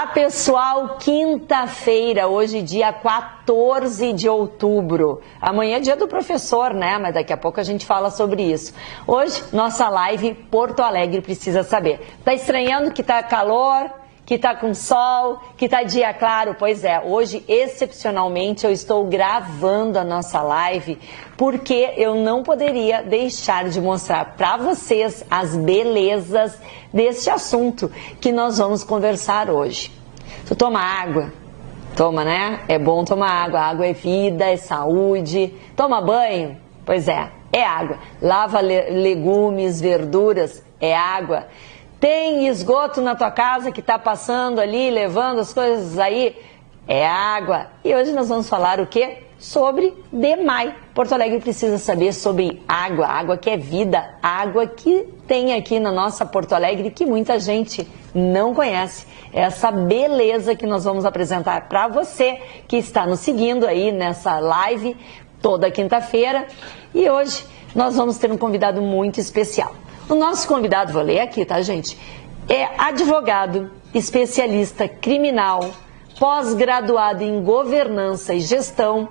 Olá, pessoal, quinta-feira, hoje dia 14 de outubro. Amanhã é dia do professor, né? Mas daqui a pouco a gente fala sobre isso. Hoje, nossa live Porto Alegre Precisa Saber. Tá estranhando que tá calor, que tá com sol, que tá dia claro? Pois é, hoje, excepcionalmente, eu estou gravando a nossa live porque eu não poderia deixar de mostrar para vocês as belezas deste assunto que nós vamos conversar hoje. Tu toma água? Toma, né? É bom tomar água. Água é vida, é saúde. Toma banho? Pois é água. Lava legumes, verduras? É água. Tem esgoto na tua casa que está passando ali, levando as coisas aí? É água. E hoje nós vamos falar o quê? Sobre DEMAI. Porto Alegre precisa saber sobre água, água que é vida, água que tem aqui na nossa Porto Alegre que muita gente não conhece. Essa beleza que nós vamos apresentar para você que está nos seguindo aí nessa live toda quinta-feira. E hoje nós vamos ter um convidado muito especial. O nosso convidado, vou ler aqui, tá, gente? É advogado, especialista criminal, pós-graduado em governança e gestão.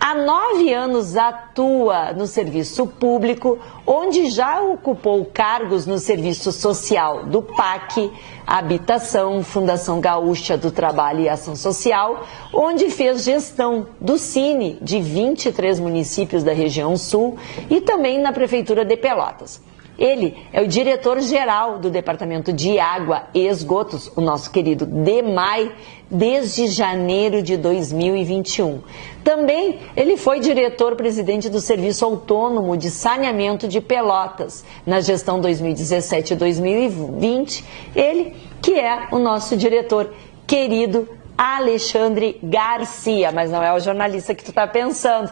Há 9 anos atua no serviço público, onde já ocupou cargos no serviço social do PAC, Habitação, Fundação Gaúcha do Trabalho e Ação Social, onde fez gestão do Cine de 23 municípios da região sul e também na Prefeitura de Pelotas. Ele é o diretor-geral do Departamento de Água e Esgotos, o nosso querido DEMAI, desde janeiro de 2021. Também ele foi diretor-presidente do Serviço Autônomo de Saneamento de Pelotas, na gestão 2017 e 2020. Ele que é o nosso diretor querido Alexandre Garcia, mas não é o jornalista que tu está pensando.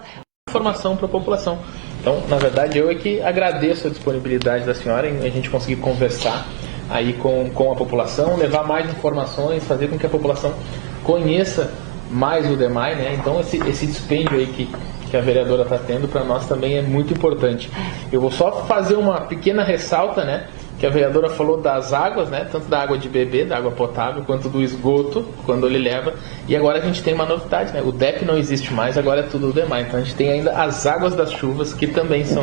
Informação para a população. Então, na verdade, eu é que agradeço a disponibilidade da senhora em a gente conseguir conversar aí com a população, levar mais informações, fazer com que a população conheça mais o DEMAI, né? Então, esse dispêndio aí que a vereadora está tendo para nós também é muito importante. Eu vou só fazer uma pequena ressalta, né? Que a vereadora falou das águas, né? Tanto da água de beber, da água potável, quanto do esgoto, quando ele leva. E agora a gente tem uma novidade, né? O DEP não existe mais, agora é tudo o DEMAI. Então a gente tem ainda as águas das chuvas, que também são...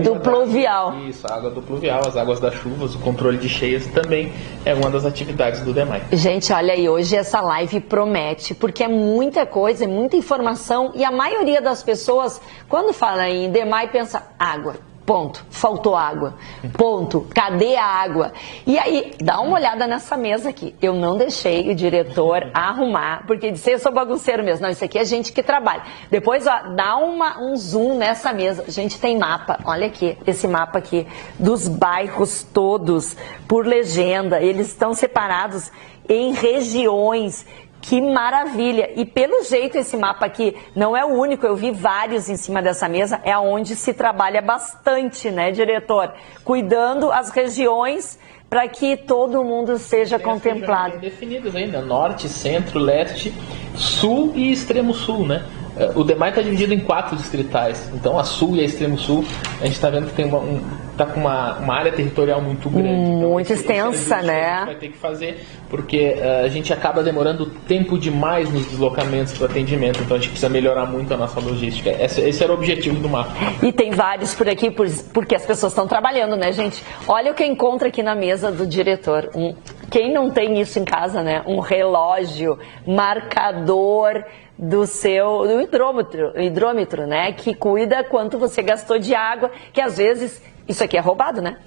do pluvial. Isso, a água do pluvial, as águas das chuvas, o controle de cheias também é uma das atividades do DEMAI. Gente, olha aí, hoje essa live promete, porque é muita coisa, é muita informação, e a maioria das pessoas, quando fala em DEMAI, pensa água. Ponto. Faltou água. Ponto. Cadê a água? E aí, dá uma olhada nessa mesa aqui. Eu não deixei o diretor arrumar, porque disse, eu sou bagunceiro mesmo. Não, isso aqui é gente que trabalha. Depois, ó, dá um zoom nessa mesa. Gente, tem mapa. Olha aqui, esse mapa aqui, dos bairros todos, por legenda. Eles estão separados em regiões. Que maravilha! E pelo jeito esse mapa aqui não é o único, eu vi vários em cima dessa mesa, é onde se trabalha bastante, né, diretor? Cuidando as regiões para que todo mundo seja contemplado. Bem definidos ainda, norte, centro, leste, sul e extremo sul, né? O DEMAI está dividido em 4 distritais, então a sul e a extremo sul, a gente está vendo que tem tá com uma área territorial muito grande. Muito extensa, né? A gente vai ter que fazer, porque a gente acaba demorando tempo demais nos deslocamentos para atendimento, então a gente precisa melhorar muito a nossa logística. Esse era o objetivo do mapa. E tem vários por aqui, porque as pessoas estão trabalhando, né, gente? Olha o que encontra aqui na mesa do diretor. Quem não tem isso em casa, né? Um relógio, marcador do hidrômetro, né? Que cuida quanto você gastou de água, que às vezes isso aqui é roubado, né?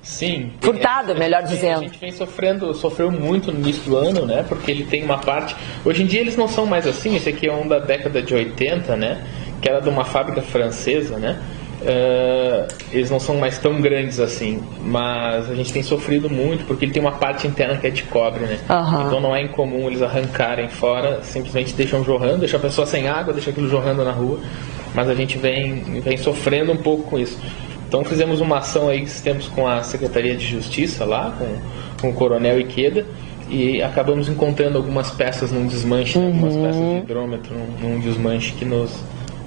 Sim. Furtado, melhor dizendo. A gente vem sofreu muito no início do ano, né? Porque ele tem uma parte... Hoje em dia eles não são mais assim, esse aqui é um da década de 80, né? Que era de uma fábrica francesa, né? Eles não são mais tão grandes assim, mas a gente tem sofrido muito porque ele tem uma parte interna que é de cobre, né? Então não é incomum eles arrancarem fora, simplesmente deixam jorrando, deixam a pessoa sem água, deixam aquilo jorrando na rua, mas a gente vem sofrendo um pouco com isso. Então fizemos uma ação aí que temos com a Secretaria de Justiça lá, com o Coronel Iqueda, e acabamos encontrando algumas peças num desmanche, algumas peças de hidrômetro num desmanche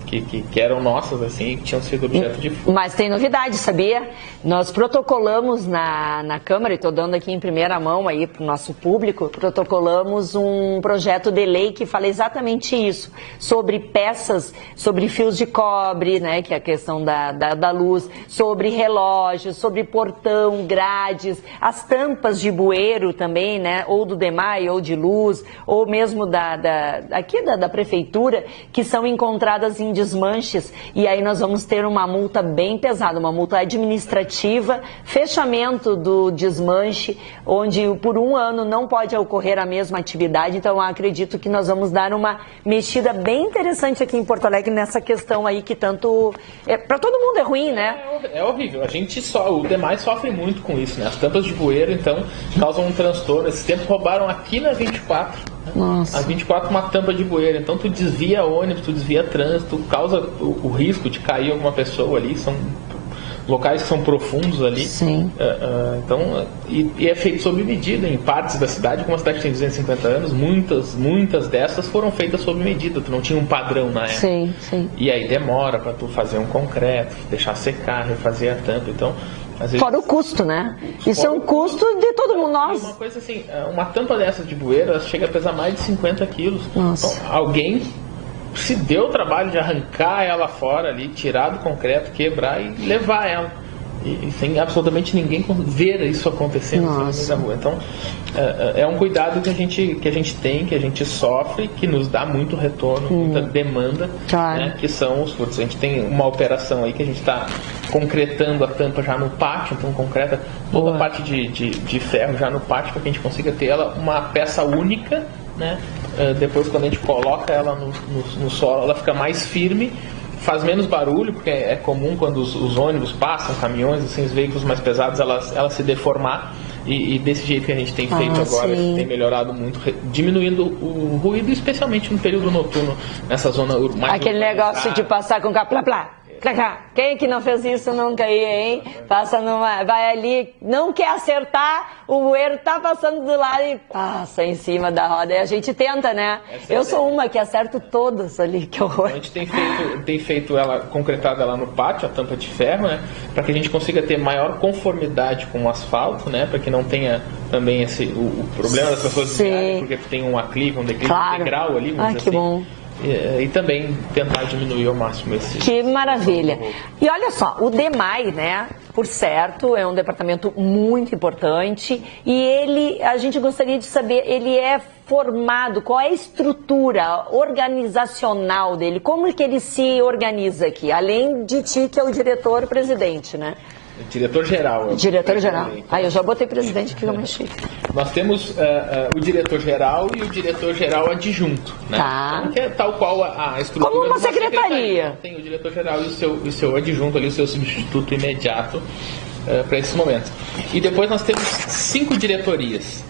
que que eram nossas, assim, que tinham sido objeto de furto. Mas tem novidade, sabia? Nós protocolamos na Câmara, e estou dando aqui em primeira mão aí para o nosso público, protocolamos um projeto de lei que fala exatamente isso, sobre peças, sobre fios de cobre, né, que é a questão da luz, sobre relógios, sobre portão, grades, as tampas de bueiro também, né, ou do DEMAI, ou de luz, ou mesmo aqui da prefeitura, que são encontradas em desmanches, e aí nós vamos ter uma multa bem pesada, uma multa administrativa, fechamento do desmanche, onde por um ano não pode ocorrer a mesma atividade. Então eu acredito que nós vamos dar uma mexida bem interessante aqui em Porto Alegre nessa questão aí que tanto para todo mundo é ruim, né? É horrível. O DEMAI sofre muito com isso, né? As tampas de bueiro, então, causam um transtorno. Esse tempo roubaram aqui na 24. Nossa. A 24 uma tampa de bueiro, então tu desvia ônibus, tu desvia trânsito, causa o risco de cair alguma pessoa ali, são locais que são profundos ali. Sim. Então, e é feito sob medida em partes da cidade, como a cidade tem 250 anos, muitas dessas foram feitas sob medida, tu não tinha um padrão na época. Sim, sim. E aí demora para tu fazer um concreto, deixar secar, refazer a tampa, então... Às vezes, fora o custo, né? Isso é um custo de todo mundo, nós. Uma coisa assim, uma tampa dessas de bueiro chega a pesar mais de 50 quilos. Nossa. Então, alguém se deu o trabalho de arrancar ela fora ali, tirar do concreto, quebrar e levar ela. E sem absolutamente ninguém ver isso acontecendo no meio da rua. Então, é um cuidado que a gente tem, que a gente sofre, que nos dá muito retorno, muita demanda, né, que são os furtos. A gente tem uma operação aí que a gente está concretando a tampa já no pátio, então concreta toda a parte de ferro já no pátio, para que a gente consiga ter ela uma peça única, né? Depois, quando a gente coloca ela no solo, ela fica mais firme, faz menos barulho, porque é comum quando os ônibus passam, caminhões, assim, os veículos mais pesados, ela se deformar. E desse jeito que a gente tem feito agora, tem melhorado muito, diminuindo o ruído, especialmente no período noturno, nessa zona mais... Aquele negócio de passar com plá, plá. Quem que não fez isso nunca aí, hein? Vai ali, não quer acertar, o bueiro tá passando do lado e passa em cima da roda. E a gente tenta, né? Eu sou uma que acerto todas ali, que horror. A gente tem feito ela, concretada ela no pátio, a tampa de ferro, né? Para que a gente consiga ter maior conformidade com o asfalto, né? Para que não tenha também o problema das pessoas desviarem, porque tem um aclive, um declive, um degrau ali, vamos dizer que assim. bom. E também tentar diminuir ao máximo esse... Que maravilha. E olha só, o DEMAI, né, por certo, é um departamento muito importante e a gente gostaria de saber, ele é formado, qual é a estrutura organizacional dele, como que ele se organiza aqui, além de ti, que é o diretor-presidente, né? Diretor-geral. Diretor-geral. Eu já botei presidente, que é mais chique. Nós temos o diretor-geral e o diretor-geral adjunto, né? Tá. Então, que é tal qual a estrutura como uma de uma secretaria. Tem o diretor-geral e o seu adjunto ali, o seu substituto imediato para esse momento. E depois nós temos 5 diretorias.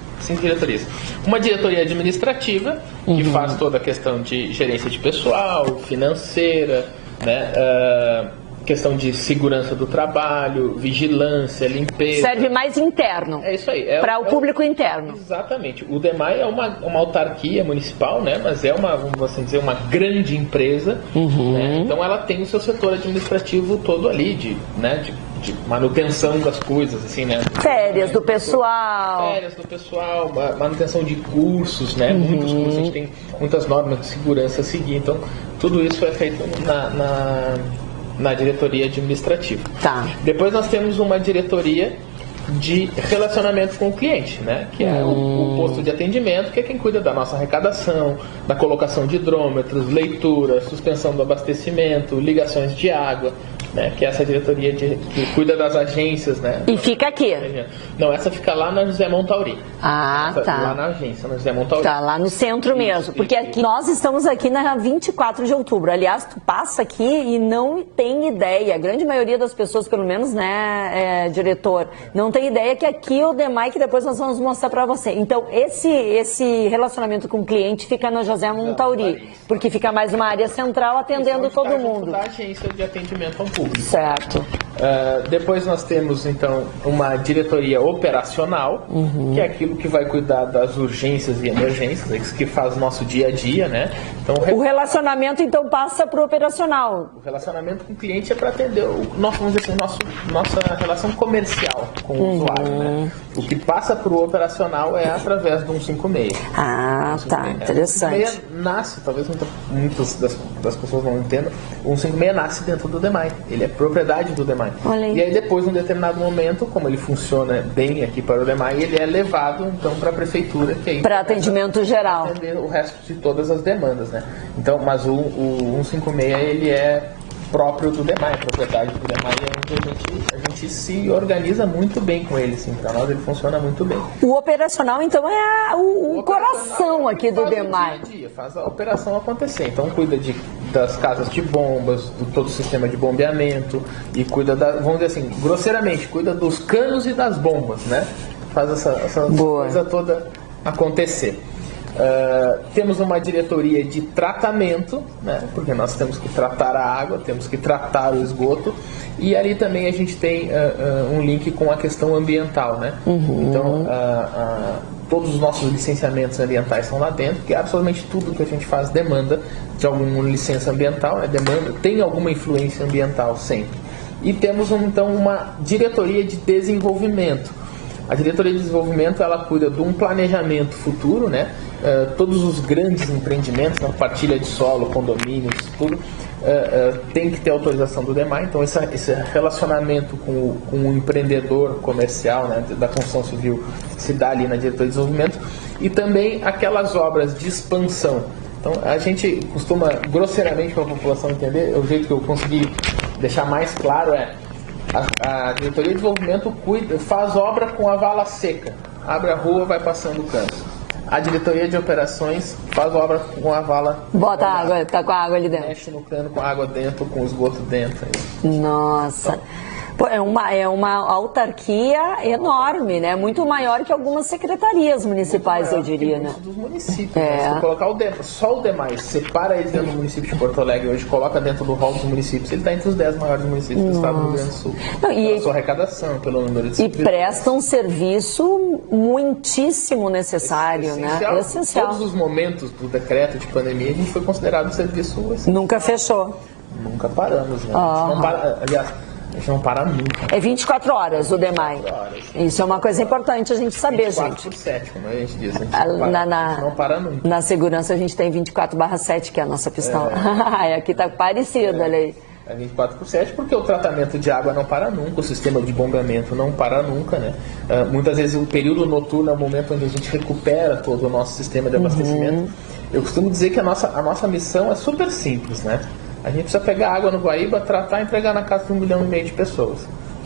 Uma diretoria administrativa, que faz toda a questão de gerência de pessoal, financeira, né? Questão de segurança do trabalho, vigilância, limpeza. Serve mais interno. É isso aí. Para o público interno. Exatamente. O DEMAI é uma autarquia municipal, né? Mas é vamos assim dizer, uma grande empresa. Né? Então ela tem o seu setor administrativo todo ali, de manutenção das coisas, assim, né? Férias do pessoal, manutenção de cursos, né? Muitos cursos, a gente tem muitas normas de segurança a seguir. Então, tudo isso é feito na diretoria administrativa. Tá. Depois nós temos uma diretoria de relacionamento com o cliente, né? Que é o posto de atendimento, que é quem cuida da nossa arrecadação, da colocação de hidrômetros, leitura, suspensão do abastecimento, ligações de água, né? Que é essa diretoria que cuida das agências, né? E fica aqui? Não, essa fica lá na José Montauri. Tá. Lá na agência, na José Montauri. Tá, lá no centro mesmo. Porque aqui, nós estamos aqui na 24 de outubro. Aliás, tu passa aqui e não tem ideia. A grande maioria das pessoas, pelo menos, né, diretor, não tem ideia que aqui é o DEMAI, que depois nós vamos mostrar para você. Então, esse relacionamento com o cliente fica na José Montauri, porque fica mais uma área central atendendo todo mundo. Da agência de atendimento ao público. Certo. Depois nós temos, então, uma diretoria operacional, que é aquilo que vai cuidar das urgências e emergências, que faz o nosso dia a dia, né? Então, Então, o relacionamento, então, passa para o operacional. O relacionamento com o cliente é para atender vamos dizer assim, nossa relação comercial com o usuário, né? O que passa para o operacional é através do 156. Ah, tá. Interessante. O 156 nasce, talvez muitas das pessoas não entendam, o 156 nasce dentro do DEMAI. Ele é propriedade do DEMAI. E aí depois, num determinado momento, como ele funciona bem aqui para o DEMAI, ele é levado então para a prefeitura, que aí para atendimento geral. Atender o resto de todas as demandas, né? Então, mas o 156 ele é próprio do DEMAI, propriedade do DEMAI, é onde a gente se organiza muito bem com ele, assim, para nós ele funciona muito bem. O operacional, então, é o coração aqui do DEMAI. Dia a dia, faz a operação acontecer. Então, cuida das casas de bombas, de todo o sistema de bombeamento e cuida, vamos dizer assim, grosseiramente, cuida dos canos e das bombas, né? Faz essa coisa toda acontecer. Temos uma diretoria de tratamento, né? Porque nós temos que tratar a água, temos que tratar o esgoto, e ali também a gente tem um link com a questão ambiental, né? Então, todos os nossos licenciamentos ambientais estão lá dentro, que absolutamente tudo que a gente faz demanda de alguma licença ambiental, né? Tem alguma influência ambiental sempre. E temos então uma diretoria de desenvolvimento. A diretoria de desenvolvimento, ela cuida de um planejamento futuro, né? Todos os grandes empreendimentos, né? Partilha de solo, condomínios, tudo, tem que ter autorização do DEMAI. Então, esse relacionamento com o empreendedor comercial, né? Da construção civil se dá ali na diretoria de desenvolvimento. E também aquelas obras de expansão. Então, a gente costuma, grosseiramente, para a população entender, o jeito que eu consegui deixar mais claro a diretoria de desenvolvimento faz obra com a vala seca. Abre a rua, vai passando o cano. A diretoria de operações faz obra com a vala... Bota água, tá com a água ali dentro. Mexe no cano com a água dentro, com o esgoto dentro. Nossa... Então, pô, é uma autarquia enorme, né? Muito maior que algumas secretarias municipais, eu diria, né? Dos municípios. Né? Se colocar só o DEMAI, separa eles dentro do município de Porto Alegre, hoje coloca dentro do rol dos municípios, ele está entre os 10 maiores municípios do estado do Rio Grande do Sul. Pela sua arrecadação, pelo número de serviços. E presta um serviço muitíssimo necessário, né? Essencial. Todos os momentos do decreto de pandemia, a gente foi considerado um serviço... Assim, nunca fechou. Nunca paramos, né? A gente não para, aliás, a gente não para nunca. É 24 horas o DEMAI. Isso é uma coisa importante a gente saber, 24 gente. 24/7, como a gente diz. A gente não para nunca. Na segurança a gente tem 24/7, que é a nossa pistola. Aqui tá parecido, olha aí. É 24/7 porque o tratamento de água não para nunca, o sistema de bombeamento não para nunca, né? Muitas vezes o período noturno é o momento onde a gente recupera todo o nosso sistema de abastecimento. Eu costumo dizer que a nossa missão é super simples, né? A gente precisa pegar água no Guaíba, tratar e entregar na casa de 1,5 milhão de pessoas.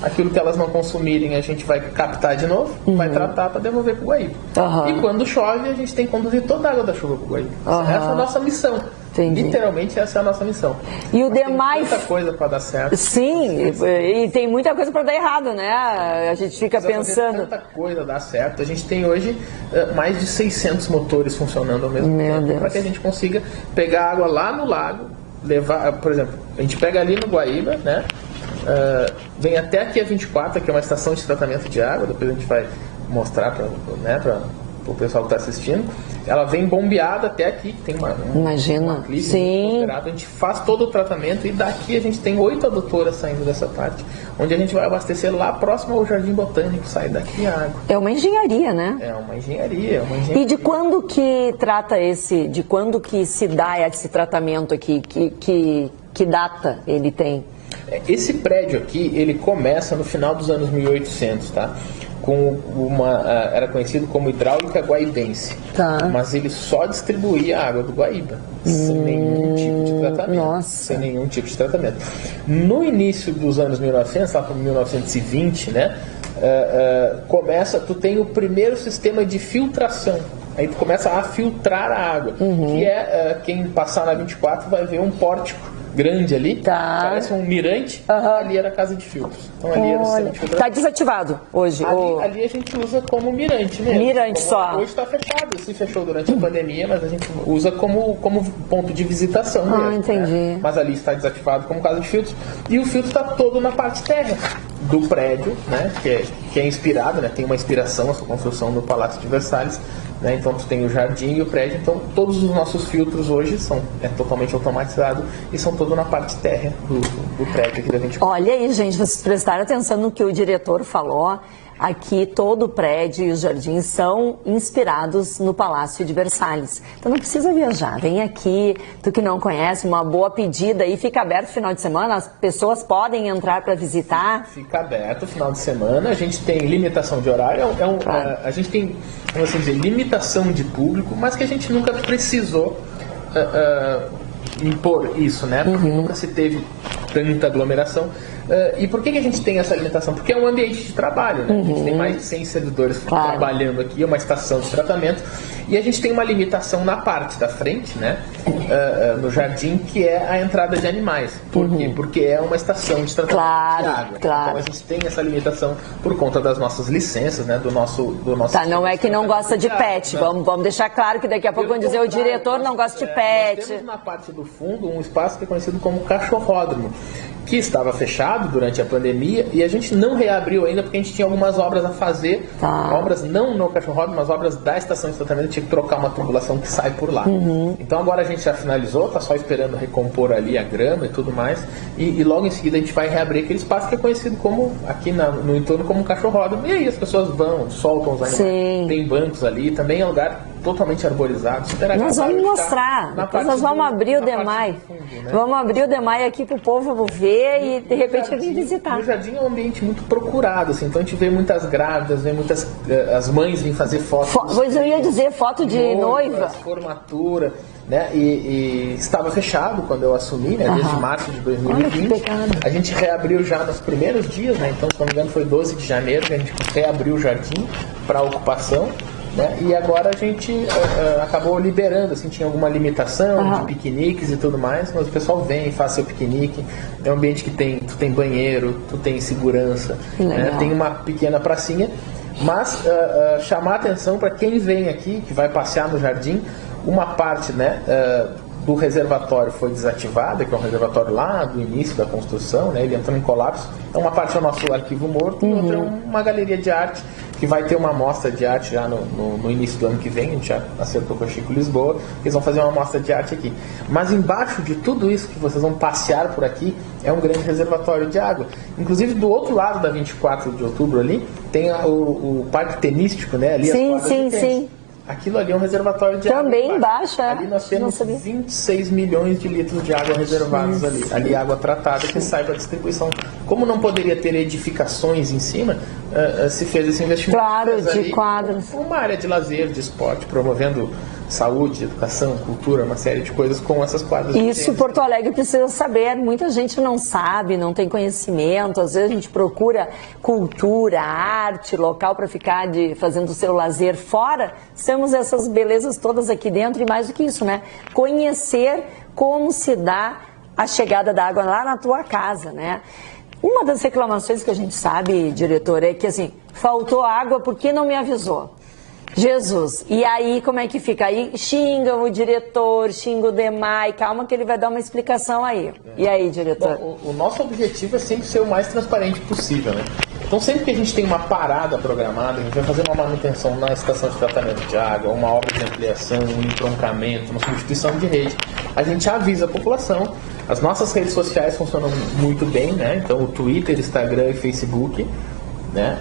Aquilo que elas não consumirem, a gente vai captar de novo, vai tratar para devolver para o Guaíba. E quando chove, a gente tem que conduzir toda a água da chuva para o Guaíba. Essa é a nossa missão. Entendi. Literalmente, essa é a nossa missão. E o DEMAI... Tem muita coisa para dar certo. Sim, e tem muita coisa para dar errado, né? A gente fica pensando... Tanta coisa dar certo. A gente tem hoje mais de 600 motores funcionando ao mesmo tempo, para que a gente consiga pegar água lá no lago, levar, por exemplo, a gente pega ali no Guaíba, né? Vem até aqui a 24, que é uma estação de tratamento de água, depois a gente vai mostrar para o pessoal que está assistindo. Ela vem bombeada até aqui, que tem uma clipe, sim. A gente faz todo o tratamento e daqui a gente tem 8 adutoras saindo dessa parte, onde a gente vai abastecer lá próximo ao Jardim Botânico, sai daqui a água. É uma engenharia, né? É uma engenharia. E de quando que de quando que se dá esse tratamento aqui, que data ele tem? Esse prédio aqui, ele começa no final dos anos 1800, tá? Era conhecido como hidráulica guaibense, mas ele só distribuía a água do Guaíba, sem nenhum tipo de tratamento. Nossa. Sem nenhum tipo de tratamento. No início dos anos 1900, lá para 1920, né, tu tem o primeiro sistema de filtração. Aí tu começa a filtrar a água, que quem passar na 24 vai ver um pórtico grande ali, parece um mirante, ali era a casa de filtros. Então ali era o sistema de filtração. Está desativado hoje? Ali a gente usa como mirante mesmo. Mirante só. Hoje está fechado, se fechou durante a pandemia, mas a gente usa como ponto de visitação mesmo. Entendi. Né? Mas ali está desativado como casa de filtros. E o filtro está todo na parte térrea do prédio, né? Que é inspirado, né? Tem uma inspiração a sua construção no Palácio de Versalhes. né? Então tu tem o jardim e o prédio, então todos os nossos filtros hoje são totalmente automatizados e são todos na parte térrea do prédio aqui da 24. Olha aí, gente, vocês prestaram atenção no que o diretor falou. Aqui todo o prédio e os jardins são inspirados no Palácio de Versalhes. Então não precisa viajar, vem aqui, tu que não conhece, uma boa pedida aí, fica aberto final de semana, as pessoas podem entrar para visitar. Fica aberto final de semana, a gente tem limitação de horário, Claro. a gente tem, vamos assim dizer, limitação de público, mas que a gente nunca precisou impor isso, né? Porque nunca se teve tanta aglomeração. E por que a gente tem essa limitação? Porque é um ambiente de trabalho, né? A gente tem mais de 100 servidores trabalhando aqui, é uma estação de tratamento, e a gente tem uma limitação na parte da frente, né? No jardim, que é a entrada de animais. Por quê? Porque é uma estação de tratamento de água. Claro. Então a gente tem essa limitação por conta das nossas licenças, né? Do nosso Tá, não é que não gosta de pet, vamos deixar claro que daqui a pouco vão dizer o diretor não gosta de Nós pet. temos na parte do fundo um espaço que é conhecido como cachorródromo, que estava fechado durante a pandemia e a gente não reabriu ainda porque a gente tinha algumas obras a fazer, obras não no cachorródromo, mas obras da estação de tratamento, tinha que trocar uma tubulação que sai por lá. Então agora a gente já finalizou, tá só esperando recompor ali a grama e tudo mais, e logo em seguida a gente vai reabrir aquele espaço que é conhecido como, aqui no entorno, como cachorródromo, e aí as pessoas vão, soltam os animais, Sim. tem bancos ali, também é um lugar totalmente arborizado, super Nós agradável vamos de mostrar, estar na depois parte nós vamos abrir o na parte DEMAI. do fundo, né? Vamos abrir o DEMAI aqui pro povo ver e de repente vir visitar. O jardim é um ambiente muito procurado, assim, então a gente vê muitas grávidas, vê muitas as mães vêm fazer fotos. Pois eu ia dizer, foto de noiva. Formatura, né? E estava fechado quando eu assumi, né? Desde março de 2020. Olha que pecado. A gente reabriu já nos primeiros dias, né? Então, se não me engano, foi 12 de janeiro que a gente reabriu o jardim para ocupação. Né? E agora a gente acabou liberando, assim, tinha alguma limitação de piqueniques e tudo mais, mas o pessoal vem, faz seu piquenique, é um ambiente que tu tem banheiro, tu tem segurança, né? Tem uma pequena pracinha, mas chamar a atenção para quem vem aqui, que vai passear no jardim, uma parte, né, do reservatório foi desativada, que é um reservatório lá do início da construção, né? Ele entrou em colapso. Então uma parte é o nosso arquivo morto e outra é uma galeria de arte, que vai ter uma mostra de arte já no início do ano que vem. A gente já acertou com a Chico Lisboa, eles vão fazer uma mostra de arte aqui. Mas embaixo de tudo isso que vocês vão passear por aqui é um grande reservatório de água. Inclusive do outro lado da 24 de outubro ali tem o parque tenístico, né? Ali Sim. Aquilo ali é um reservatório de Também água. embaixo, Ali nós temos 26 milhões de litros de água reservados ali. Ali água tratada que sai para distribuição. Como não poderia ter edificações em cima, se fez esse investimento. Claro, de quadros. Uma área de lazer, de esporte, promovendo saúde, educação, cultura, uma série de coisas com essas quadras. Isso Porto Alegre precisa saber, muita gente não sabe, não tem conhecimento, às vezes a gente procura cultura, arte, local para ficar fazendo o seu lazer fora, temos essas belezas todas aqui dentro e mais do que isso, né? Conhecer como se dá a chegada da água lá na tua casa, né? Uma das reclamações que a gente sabe, diretor, é que assim, faltou água porque não me avisou. Jesus, e aí como é que fica? Aí xinga o diretor, xinga o DEMAI, calma que ele vai dar uma explicação aí. E aí, diretor? Bom, o nosso objetivo é sempre ser o mais transparente possível, né? Então sempre que a gente tem uma parada programada, a gente vai fazer uma manutenção na estação de tratamento de água, uma obra de ampliação, um entroncamento, uma substituição de rede, a gente avisa a população. As nossas redes sociais funcionam muito bem, né? Então o Twitter, Instagram e Facebook, né?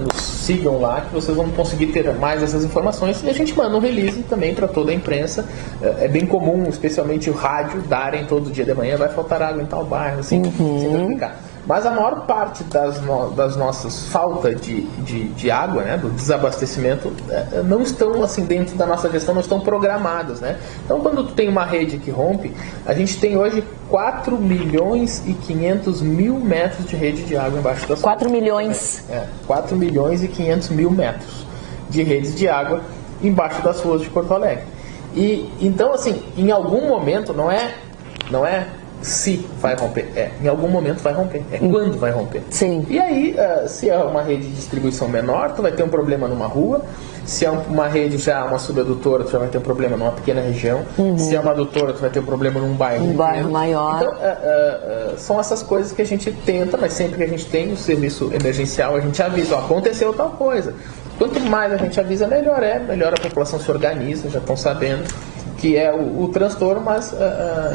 Nos sigam lá que vocês vão conseguir ter mais essas informações e a gente manda um release também para toda a imprensa. É bem comum, especialmente o rádio, darem todo dia de manhã, vai faltar água em tal bairro, assim, sem explicar. Mas a maior parte das nossas faltas de água, né, do desabastecimento, não estão assim dentro da nossa gestão, não estão programadas, né? Então, quando tu tem uma rede que rompe, a gente tem hoje 4 milhões e 500 mil metros de rede de água embaixo das 4 milhões. 4 milhões e 500 mil metros de redes de água embaixo das ruas de Porto Alegre. E então, assim, em algum momento, não é se vai romper, em algum momento vai romper, quando vai romper. Sim. E aí, se é uma rede de distribuição menor, tu vai ter um problema numa rua. Se é uma rede já, uma subadutora, tu já vai ter um problema numa pequena região. Se é uma adutora, tu vai ter um problema num bairro. Um bairro maior. Então, são essas coisas que a gente tenta, mas sempre que a gente tem o serviço emergencial, a gente avisa, aconteceu tal coisa. quanto mais a gente avisa, melhor a população se organiza, já estão sabendo que é o transtorno, mas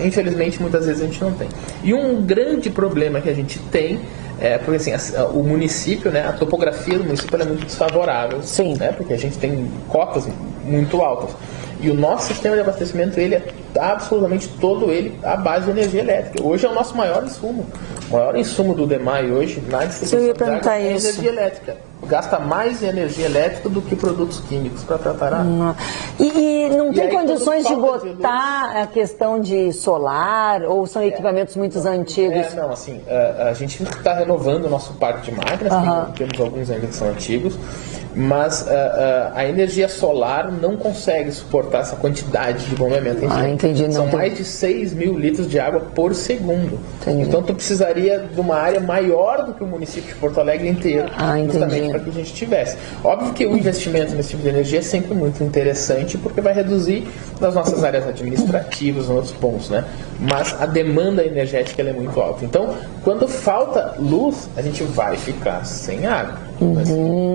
infelizmente muitas vezes a gente não tem. E um grande problema que a gente tem porque assim, o município, né, a topografia do município é muito desfavorável, Sim. Né, porque a gente tem cotas muito altas. E o nosso sistema de abastecimento, ele é absolutamente todo ele à base de energia elétrica. Hoje é o nosso maior insumo. O maior insumo do DEMAI hoje na distribuição de água é energia elétrica. Gasta mais energia elétrica do que produtos químicos para tratar a água. E não tem condições de botar a questão de solar ou são equipamentos muito antigos? Não, assim, a gente está renovando o nosso parque de máquinas, temos alguns ainda que são antigos, mas a energia solar não consegue suportar essa quantidade de bombeamento. Entendi. São mais de 6 mil litros de água por segundo. Entendi. Então tu precisaria de uma área maior do que o município de Porto Alegre inteiro, justamente para que a gente tivesse. Óbvio que o investimento nesse tipo de energia é sempre muito interessante, porque vai reduzir nas nossas áreas administrativas, nos outros pontos, né? Mas a demanda energética ela é muito alta. Então, quando falta luz, a gente vai ficar sem água.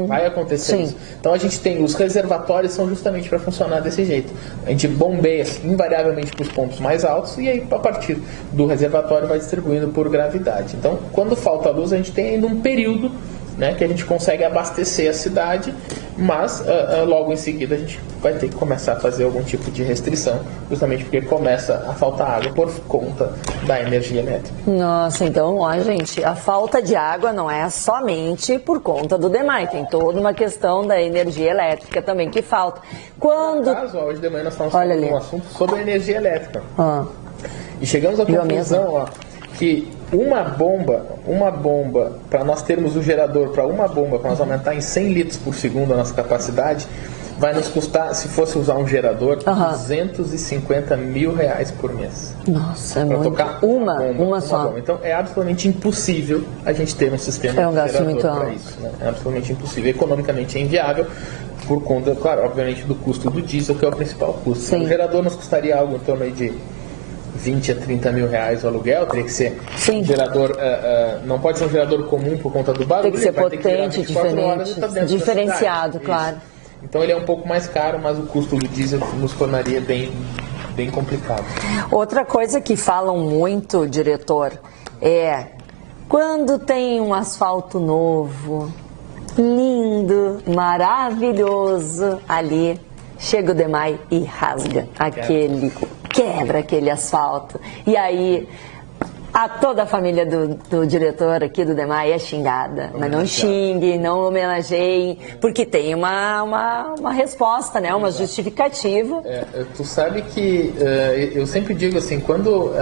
Vai acontecer isso. Então a gente tem os reservatórios, são justamente para funcionar desse jeito. A gente bombeia invariavelmente para os pontos mais altos e aí a partir do reservatório vai distribuindo por gravidade. Então quando falta luz a gente tem ainda um período, né, que a gente consegue abastecer a cidade, mas logo em seguida a gente vai ter que começar a fazer algum tipo de restrição, justamente porque começa a faltar água por conta da energia elétrica. Nossa, então, ó, gente, a falta de água não é somente por conta do DEMAI, tem toda uma questão da energia elétrica também que falta. Quando... No caso, hoje de manhã nós estamos falando de um assunto sobre a energia elétrica. E chegamos à conclusão, que uma bomba, para nós termos o gerador para uma bomba, para nós aumentar em 100 litros por segundo a nossa capacidade, vai nos custar, se fosse usar um gerador, R$250 mil por mês. Nossa, é muito. Tocar uma só. bomba. Então é absolutamente impossível a gente ter um sistema de gerador para isso. Né? É absolutamente impossível. Economicamente é inviável, por conta, claro, obviamente, do custo do diesel, que é o principal custo. Sim. O gerador nos custaria algo em torno aí de 20 a 30 mil reais o aluguel, teria que ser um gerador, não pode ser um gerador comum por conta do barulho. Tem que ser potente, diferenciado, claro. Então ele é um pouco mais caro, mas o custo do diesel nos tornaria bem complicado. Outra coisa que falam muito, diretor, é quando tem um asfalto novo, lindo, maravilhoso ali, chega o DEMAI e rasga quebra aquele asfalto. E aí toda a família do diretor aqui do DEMAI é xingada. Mas não xingue, não homenageiem, porque tem uma resposta, né? Uma justificativa. Tu sabe que eu sempre digo assim, quando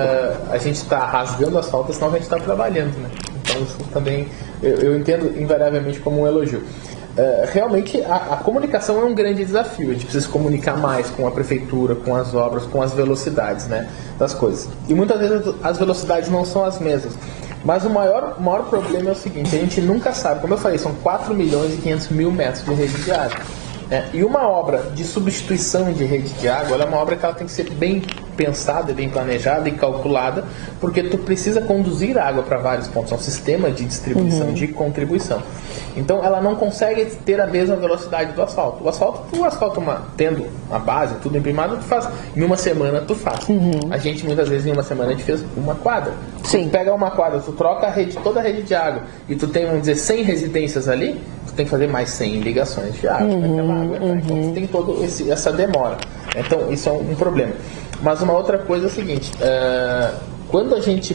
a gente está rasgando o asfalto, senão a gente está trabalhando, né? Então isso também eu entendo invariavelmente como um elogio. Realmente a comunicação é um grande desafio. A gente precisa se comunicar mais com a prefeitura, com as obras, com as velocidades, né, das coisas. E muitas vezes as velocidades não são as mesmas. Mas o maior problema é o seguinte: a gente nunca sabe, como eu falei, são 4 milhões e 500 mil metros de rede de água. E uma obra de substituição de rede de água, ela é uma obra que ela tem que ser bem pensada, bem planejada e calculada, porque tu precisa conduzir água para vários pontos. É um sistema de distribuição, de contribuição. Então ela não consegue ter a mesma velocidade do asfalto. O asfalto tendo a base, tudo empilhado, tu faz em uma semana, tu faz. A gente muitas vezes em uma semana a gente fez uma quadra. Sim. Tu pega uma quadra, tu troca toda a rede de água e tu tem, vamos dizer, 100 residências ali, tu tem que fazer mais 100 ligações de água naquela água. Então tu tem toda essa demora. Então isso é um problema. Mas uma outra coisa é o seguinte: quando a gente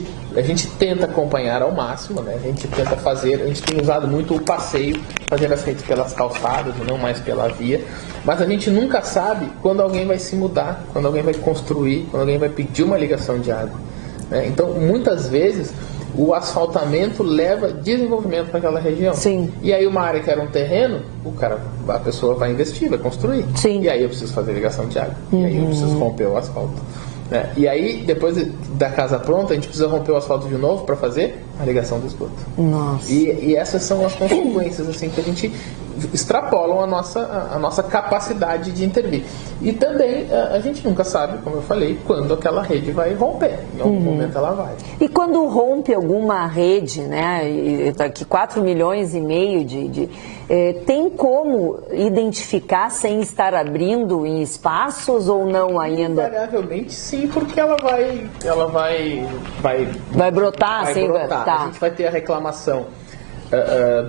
tenta acompanhar ao máximo, né? A gente tem usado muito o passeio, fazer as redes pelas calçadas e não mais pela via, mas a gente nunca sabe quando alguém vai se mudar, quando alguém vai construir, quando alguém vai pedir uma ligação de água, né? Então muitas vezes o asfaltamento leva desenvolvimento para aquela região. Sim. E aí uma área que era um terreno, a pessoa vai investir, vai construir. Sim. E aí eu preciso fazer ligação de água. E aí eu preciso romper o asfalto. E aí, depois da casa pronta, a gente precisa romper o asfalto de novo para fazer a ligação do esgoto. Nossa. E essas são as consequências, assim, que a gente extrapolam a nossa capacidade de intervir. E também a gente nunca sabe, como eu falei, quando aquela rede vai romper. Em algum momento ela vai. E quando rompe alguma rede, né, está aqui 4,5 milhões tem como identificar sem estar abrindo em espaços ou não ainda? Invariavelmente sim, porque ela vai brotar, assim, brotar. Tá. A gente vai ter a reclamação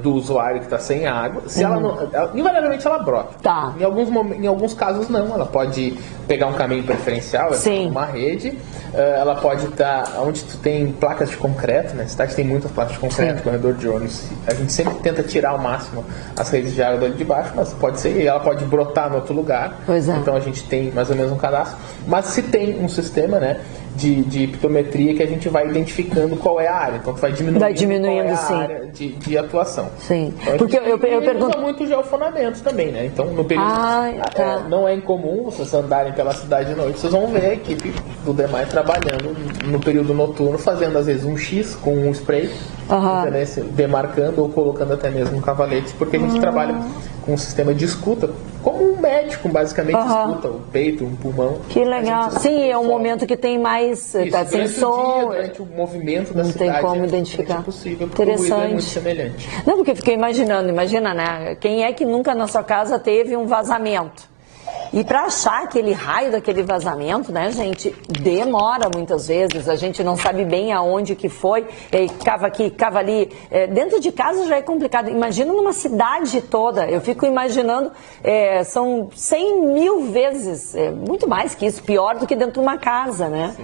do usuário que está sem água. Se ela não, invariavelmente ela brota. Tá. Em alguns casos não. Ela pode pegar um caminho preferencial, uma rede. Ela pode estar onde tu tem placas de concreto, né? Cidade tem muitas placas de concreto, corredor de ônibus. A gente sempre tenta tirar ao máximo as redes de água dali de baixo, mas pode ser, e ela pode brotar no outro lugar. Pois é. Então a gente tem mais ou menos um cadastro. Mas se tem um sistema, né, de pitometria que a gente vai identificando qual é a área. Então tu vai diminuindo qual é a área de atuação. Sim. Então, porque eu pergunto usa muito geofonamento também, né? Então no período não é incomum vocês andarem pela cidade de noite, vocês vão ver a equipe do DEMAI trabalhando no período noturno, fazendo às vezes um X com um spray, demarcando ou colocando até mesmo um cavalete, porque a gente trabalha com um sistema de escuta, como um médico basicamente escuta o peito, um pulmão. Que legal. Sim, é um momento que tem mais sem som. Durante o movimento da não cidade. Não tem como identificar. É possível, porque o ruído é muito semelhante. Não, porque eu fiquei imaginando, né? Quem é que nunca na sua casa teve um vazamento? E para achar aquele raio daquele vazamento, né, gente, demora muitas vezes, a gente não sabe bem aonde que foi, cava aqui, cava ali. Dentro de casa já é complicado, imagina numa cidade toda, eu fico imaginando, são 100 mil vezes, muito mais que isso, pior do que dentro de uma casa, né?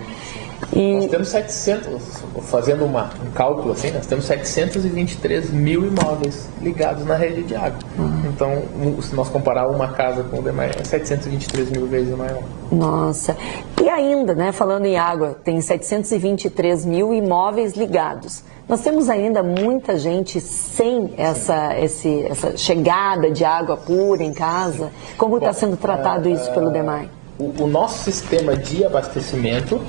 Nós temos 700, fazendo um cálculo assim, nós temos 723 mil imóveis ligados na rede de água. Então, se nós comparar uma casa com o demais, é 723 mil vezes maior. Nossa. E ainda, né, falando em água, tem 723 mil imóveis ligados. Nós temos ainda muita gente sem essa chegada de água pura em casa. Como está sendo tratado isso pelo DEMAI? O nosso sistema de abastecimento,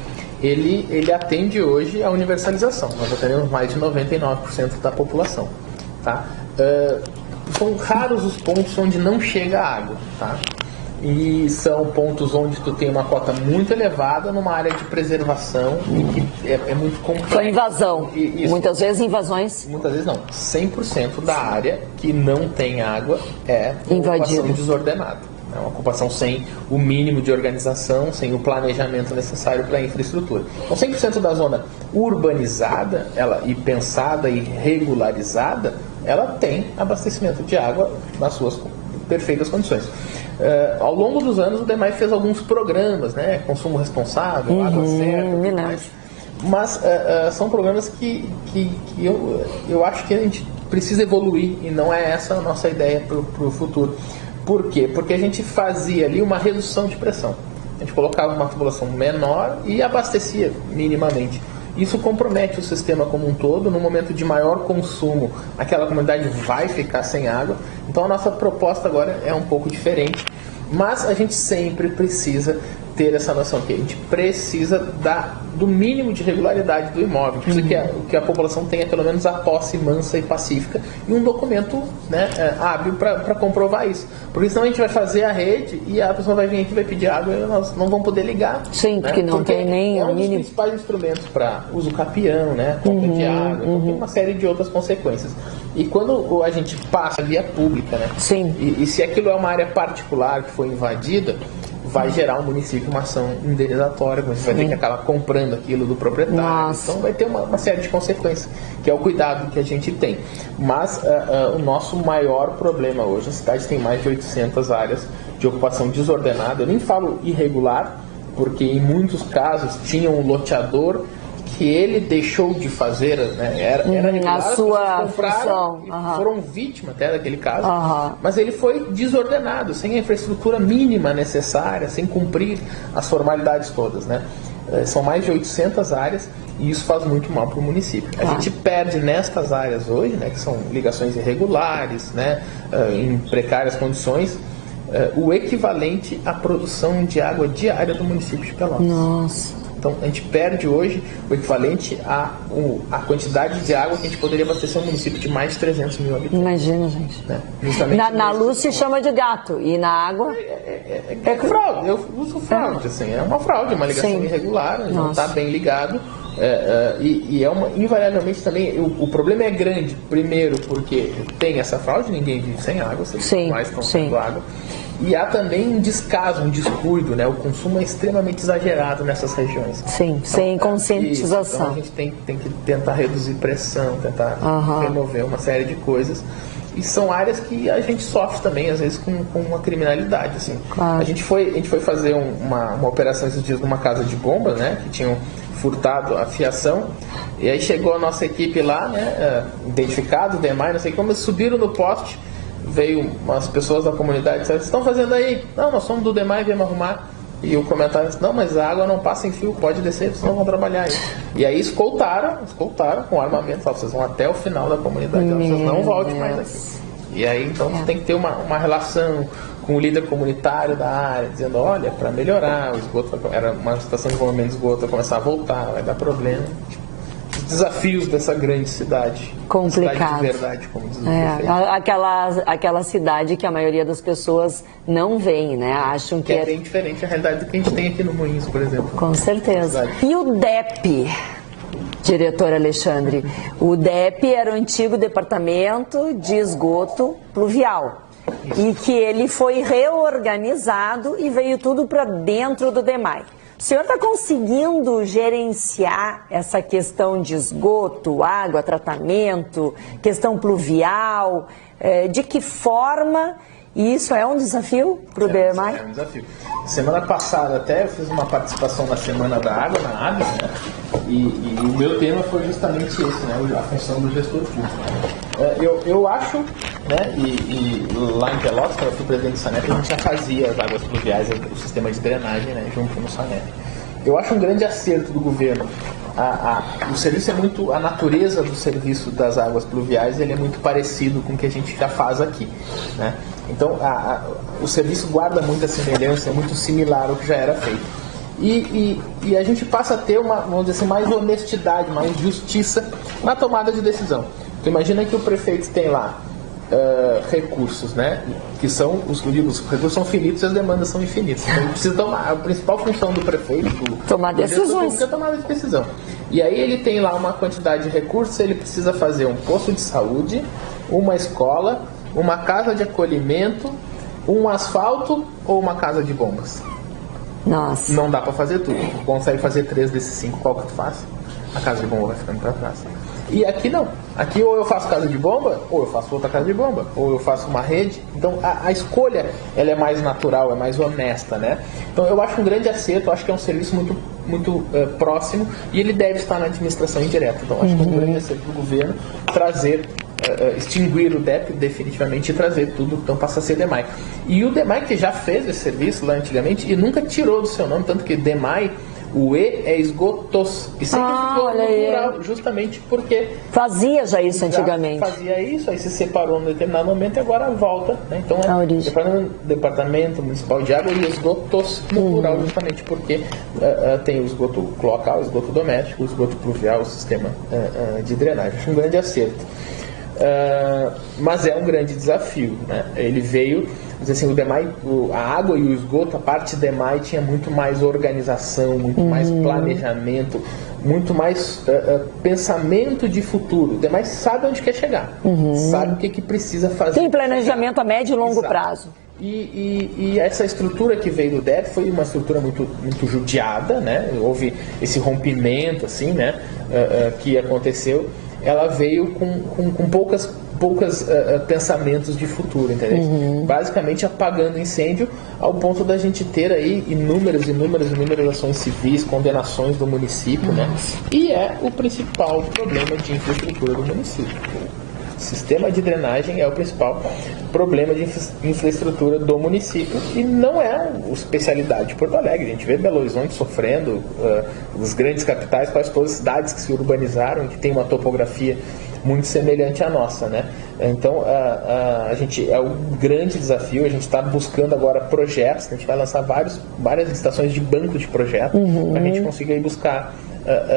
ele atende hoje a universalização. Nós atendemos mais de 99% da população. Tá? São raros os pontos onde não chega água. Tá? E são pontos onde tu tem uma cota muito elevada numa área de preservação e que é muito complexo. Foi invasão. Muitas vezes invasões. Muitas vezes não. 100% da área que não tem água é ocupação desordenada. É uma ocupação sem o mínimo de organização, sem o planejamento necessário para a infraestrutura. Então, 100% da zona urbanizada e pensada e regularizada, ela tem abastecimento de água nas suas perfeitas condições. Ao longo dos anos, o DEMAI fez alguns programas, né? Consumo responsável, água certa, mas são programas que eu acho que a gente precisa evoluir e não é essa a nossa ideia para o futuro. Por quê? Porque a gente fazia ali uma redução de pressão. A gente colocava uma tubulação menor e abastecia minimamente. Isso compromete o sistema como um todo. No momento de maior consumo, aquela comunidade vai ficar sem água. Então a nossa proposta agora é um pouco diferente. Mas a gente sempre precisa ter essa noção que a gente precisa do mínimo de regularidade do imóvel. Precisa que a população tenha pelo menos a posse mansa e pacífica e um documento, né, hábil para comprovar isso. Porque senão a gente vai fazer a rede e a pessoa vai vir aqui e vai pedir água e nós não vamos poder ligar. Sim, porque não tem nem o mínimo. É um dos principais instrumentos para uso capião, né, compra de água, então tem uma série de outras consequências. E quando a gente passa via pública, né, e se aquilo é uma área particular que foi invadida, vai gerar um município uma ação indenizatória, você vai ter que acabar comprando aquilo do proprietário. Nossa. Então vai ter uma série de consequências, que é o cuidado que a gente tem. Mas o nosso maior problema hoje, a cidade tem mais de 800 áreas de ocupação desordenada, eu nem falo irregular, porque em muitos casos tinha um loteador que ele deixou de fazer, né? Era regular, a sua função. Foram vítimas até daquele caso, mas ele foi desordenado, sem a infraestrutura mínima necessária, sem cumprir as formalidades todas, né? São mais de 800 áreas e isso faz muito mal para o município. A gente perde nestas áreas hoje, né, que são ligações irregulares, né, em precárias condições, o equivalente à produção de água diária do município de Pelotas. Nossa. Então a gente perde hoje o equivalente à quantidade de água que a gente poderia abastecer um município de mais de 300 mil habitantes. Imagina, gente. Né? Na luz se chama de gato, e na água... É fraude, eu uso fraude, assim, é uma fraude, uma ligação irregular, não está bem ligado. Invariavelmente também, o problema é grande, primeiro porque tem essa fraude, ninguém vive sem água, vocês mais estão tendo água. E há também um descaso, um descuido, né? O consumo é extremamente exagerado nessas regiões. Sim, então, sem conscientização. Então a gente tem que tentar reduzir pressão, tentar remover uma série de coisas. E são áreas que a gente sofre também, às vezes, com uma criminalidade. Assim. Claro. A gente foi fazer uma operação esses dias numa casa de bombas, né? Que tinham furtado a fiação. E aí chegou a nossa equipe lá, né? Identificado, DEMAI, não sei como, eles subiram no poste. Veio umas pessoas da comunidade e disseram: "Vocês estão fazendo aí?" "Não, nós somos do DEMAI, viemos arrumar." E o comentário disse: "Não, mas a água não passa em fio, pode descer, vocês não vão trabalhar aí." E aí escoltaram com armamento, falaram: "Vocês vão até o final da comunidade, vocês não voltem mais aqui." E aí então tem que ter uma relação com o líder comunitário da área, dizendo: "Olha, para melhorar, o esgoto era uma situação de envolvimento de esgoto, vai começar a voltar, vai dar problema." Os desafios dessa grande cidade. Complicado. Cidade de verdade, como diz o aquela cidade que a maioria das pessoas não vem, né? Acham que é bem diferente da realidade do que a gente tem aqui no Moinhos, por exemplo. Com certeza. E o DEP, diretor Alexandre? O DEP era o antigo Departamento de Esgoto Pluvial. E que ele foi reorganizado e veio tudo para dentro do DEMAI. O senhor está conseguindo gerenciar essa questão de esgoto, água, tratamento, questão pluvial? De que forma? E isso é um desafio para o DEMAI? É um desafio. Semana passada até eu fiz uma participação na Semana da Água, na ABS, né? E o meu tema foi justamente esse, né? A função do gestor público. Eu acho, né? E lá em Pelotas, quando eu fui presidente do SANEP, a gente já fazia as águas pluviais, o sistema de drenagem, né? Junto no SANEP. Eu acho um grande acerto do governo. O serviço é muito... A natureza do serviço das águas pluviais, ele é muito parecido com o que a gente já faz aqui, né? Então, o serviço guarda muita semelhança, é muito similar ao que já era feito. E a gente passa a ter vamos dizer assim, mais honestidade, mais justiça na tomada de decisão. Então, imagina que o prefeito tem lá recursos, né? Que são, os recursos são finitos e as demandas são infinitas. Então, ele precisa tomar, a principal função do prefeito, tomar decisões. É tomada de decisão. E aí ele tem lá uma quantidade de recursos, ele precisa fazer um posto de saúde, uma escola, uma casa de acolhimento, um asfalto ou uma casa de bombas. Nossa. Não dá para fazer tudo. Tu consegue fazer 3 desses 5, qual que tu faz? A casa de bomba vai ficando para trás. E aqui não. Aqui ou eu faço casa de bomba, ou eu faço outra casa de bomba, ou eu faço uma rede. Então a escolha ela é mais natural, é mais honesta, né? Então eu acho um grande acerto, eu acho que é um serviço muito próximo e ele deve estar na administração indireta. Então acho que é um grande acerto do governo trazer, extinguir o DEP definitivamente e trazer tudo, então passa a ser DEMAI. E o DEMAI que já fez esse serviço lá antigamente e nunca tirou do seu nome, tanto que DEMAI, o E é esgotos. E sempre ficou no plural, justamente porque... Fazia já isso antigamente. Fazia isso, aí se separou num determinado momento e agora volta. Né? Então Departamento Municipal de Água e esgotos no plural, justamente porque tem o esgoto local, o esgoto doméstico, o esgoto pluvial, o sistema de drenagem. Acho um grande acerto. Mas é um grande desafio, né? Ele veio, assim, o DEMAI, a água e o esgoto, a parte DEMAI tinha muito mais organização, muito mais planejamento, muito mais pensamento de futuro. O DEMAI sabe onde quer chegar, sabe o que precisa fazer. Tem planejamento a médio e longo prazo. E essa estrutura que veio do DEP foi uma estrutura muito judiada, né? Houve esse rompimento, assim, né? Que aconteceu. Ela veio com poucas pensamentos de futuro, entendeu? Basicamente apagando incêndio ao ponto da gente ter aí inúmeras ações civis, condenações do município, né? E é o principal problema de infraestrutura do município. O sistema de drenagem é o principal problema de infraestrutura do município e não é uma especialidade de Porto Alegre. A gente vê Belo Horizonte sofrendo, as grandes capitais, quase todas as cidades que se urbanizaram, que tem uma topografia muito semelhante à nossa, né? Então, a gente é um grande desafio. A gente está buscando agora projetos. A gente vai lançar várias licitações de banco de projetos para a gente conseguir ir buscar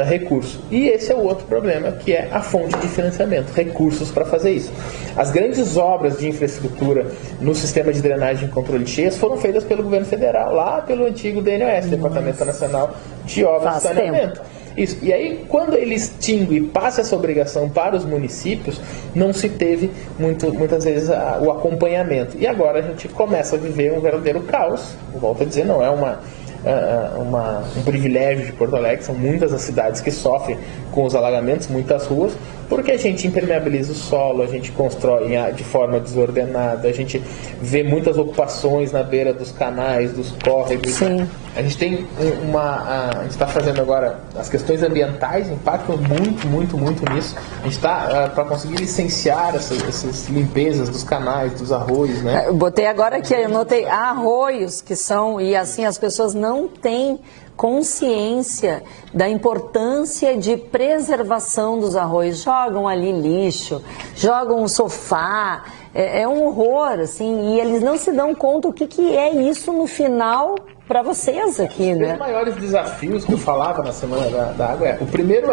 recursos. E esse é o outro problema, que é a fonte de financiamento, recursos para fazer isso. As grandes obras de infraestrutura no sistema de drenagem e controle de cheias foram feitas pelo governo federal, lá pelo antigo DNOS, Departamento Nacional de Obras e Saneamento. Isso. E aí, quando ele extingue e passa essa obrigação para os municípios, não se teve muitas vezes o acompanhamento. E agora a gente começa a viver um verdadeiro caos. Volto a dizer, não é um privilégio de Porto Alegre, são muitas as cidades que sofrem com os alagamentos, muitas ruas, porque a gente impermeabiliza o solo, a gente constrói de forma desordenada, a gente vê muitas ocupações na beira dos canais, dos córregos. Sim. A gente tem a gente está fazendo agora, as questões ambientais impactam muito nisso. A gente está para conseguir licenciar essas limpezas dos canais, dos arroios, né? Eu botei agora aqui, eu notei arroios que são, e assim as pessoas não têm consciência da importância de preservação dos arroios. Jogam ali lixo, jogam um sofá, é um horror, assim, e eles não se dão conta o que é isso no final para vocês aqui, né? Os maiores desafios que eu falava na Semana da Água o primeiro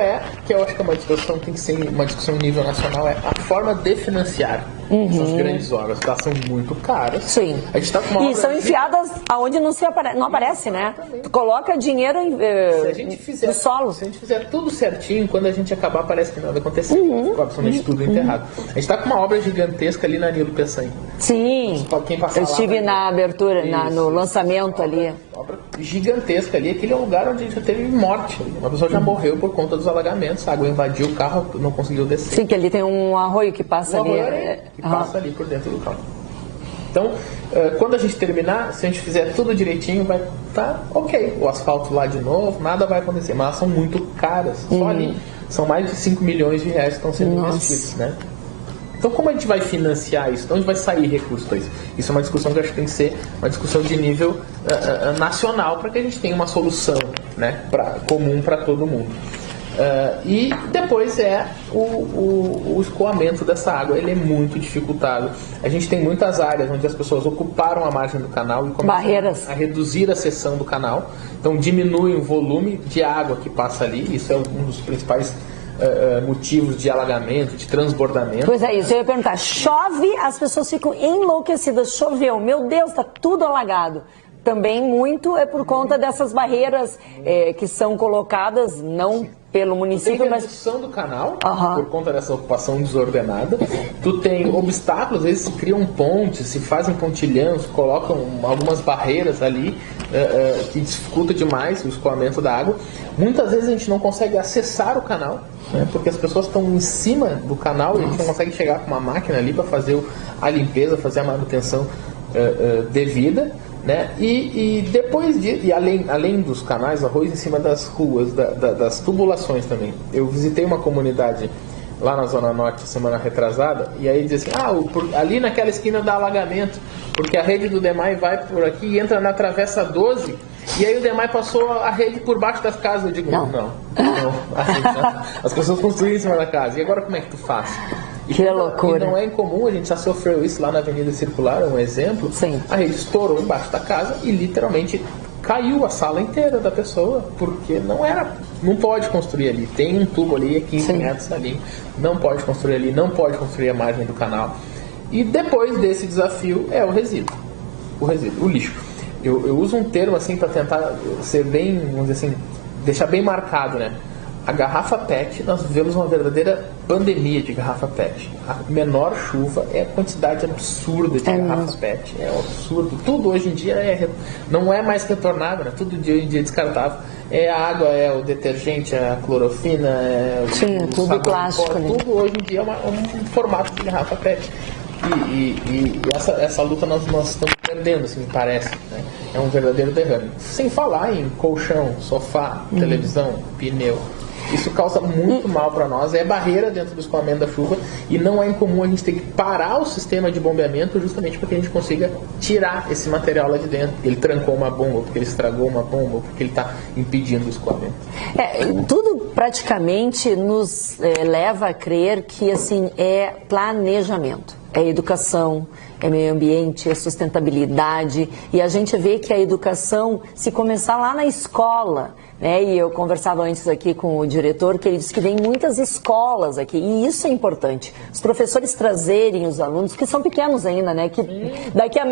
que eu acho que é uma discussão, tem que ser uma discussão em nível nacional, é a forma de financiar essas grandes obras, porque elas são muito caras. Sim. A gente tá com uma e são enfiadas aonde não aparece, né? Tu coloca dinheiro no solo. Se a gente fizer tudo certinho, quando a gente acabar, parece que nada aconteceu. Ficou absolutamente tudo enterrado. A gente está com uma obra gigantesca ali na Nilo Peçanha. Sim. Eu estive na abertura, no lançamento ali. Obra gigantesca ali. Aquele é um lugar onde a gente já teve morte. Uma pessoa já morreu por conta dos alagamentos. A água invadiu o carro, não conseguiu descer. Sim, que ali tem um arroio que passa ali. Que passa ali por dentro do carro. Então, quando a gente terminar, se a gente fizer tudo direitinho, vai estar ok. O asfalto lá de novo, nada vai acontecer. Mas elas são muito caras. Só ali são mais de 5 milhões de reais que estão sendo investidos, né? Então, como a gente vai financiar isso? De onde vai sair recurso para isso? Isso é uma discussão que eu acho que tem que ser uma discussão de nível nacional para que a gente tenha uma solução, né, comum para todo mundo. E depois o escoamento dessa água. Ele é muito dificultado. A gente tem muitas áreas onde as pessoas ocuparam a margem do canal e começaram a reduzir a seção do canal. Então diminui o volume de água que passa ali. Isso é um dos principais motivos de alagamento, de transbordamento. Pois é, isso eu ia perguntar. Chove, as pessoas ficam enlouquecidas. Choveu, meu Deus, está tudo alagado. Também muito é por conta dessas barreiras que são colocadas, não pelo município, tem redução do canal, por conta dessa ocupação desordenada. Tu tem obstáculos, às vezes se criam pontes, se fazem pontilhões, colocam algumas barreiras ali que dificulta demais o escoamento da água. Muitas vezes a gente não consegue acessar o canal, né, porque as pessoas estão em cima do canal e a gente não consegue chegar com uma máquina ali para fazer a limpeza, fazer a manutenção devida. Né? E depois além dos canais, arroz em cima das ruas, das tubulações também. Eu visitei uma comunidade lá na Zona Norte semana retrasada, e aí diz assim, ali naquela esquina dá alagamento, porque a rede do DEMAI vai por aqui e entra na Travessa 12, e aí o DEMAI passou a rede por baixo das casas. Eu digo, não. As pessoas construíram em cima da casa, e agora como é que tu faz? Que loucura. E não é incomum, a gente já sofreu isso lá na Avenida Circular, é um exemplo. Sim. A rede estourou embaixo da casa e literalmente caiu a sala inteira da pessoa, porque não pode construir ali. Tem um tubo ali, 15 metros ali, não pode construir ali, não pode construir a margem do canal. E depois desse desafio é o resíduo, o lixo. Eu uso um termo assim para tentar ser bem, vamos dizer assim, deixar bem marcado, né? A garrafa PET, nós vivemos uma verdadeira pandemia de garrafa PET. A menor chuva é a quantidade absurda de garrafas PET. É um absurdo. Tudo hoje em dia não é mais retornável, né? Tudo hoje em dia é descartável. É a água, é o detergente, é a clorofina, é o tudo sabão, plástico. Tudo hoje em dia é um formato de garrafa PET. E essa luta nós estamos perdendo, assim, me parece. Né? é um verdadeiro derrame. Sem falar em colchão, sofá, televisão, pneu. Isso causa muito mal para nós, é barreira dentro do escoamento da chuva e não é incomum a gente ter que parar o sistema de bombeamento justamente para que a gente consiga tirar esse material lá de dentro. Ele trancou uma bomba, porque ele estragou uma bomba, porque ele está impedindo o escoamento. Tudo praticamente nos leva a crer que assim é planejamento, é educação, é meio ambiente, é sustentabilidade, e a gente vê que a educação, se começar lá na escola, né, e eu conversava antes aqui com o diretor, que ele disse que tem muitas escolas aqui, e isso é importante, os professores trazerem os alunos, que são pequenos ainda, né, que daqui a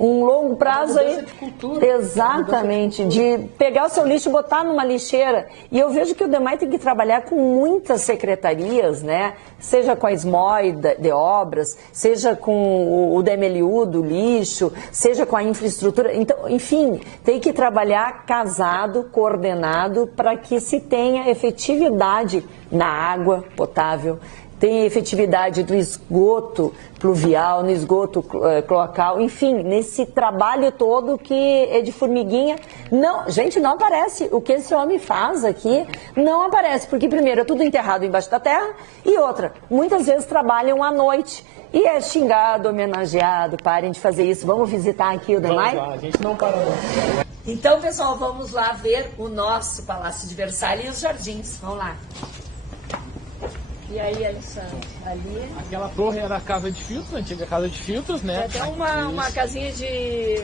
um longo prazo aí, de cultura, exatamente, de pegar o seu lixo e botar numa lixeira, e eu vejo que o DEMAI tem que trabalhar com muitas secretarias, né, seja com a SMOI de obras, seja com o DMLU do lixo, seja com a infraestrutura. Então, enfim, tem que trabalhar casado, coordenado, para que se tenha efetividade na água potável, tenha efetividade do esgoto pluvial, no esgoto cloacal, enfim, nesse trabalho todo que é de formiguinha. Não, gente, não aparece. O que esse homem faz aqui não aparece, porque primeiro é tudo enterrado embaixo da terra e outra, muitas vezes trabalham à noite. E é xingado, homenageado, parem de fazer isso. Vamos visitar aqui o DEMAI? Vamos lá, a gente não para não. Então, pessoal, vamos lá ver o nosso Palácio de Versalhes e os jardins. Vamos lá. E aí, Alexandre, ali... Aquela torre era a casa de filtros, a antiga casa de filtros, né? É até uma casinha de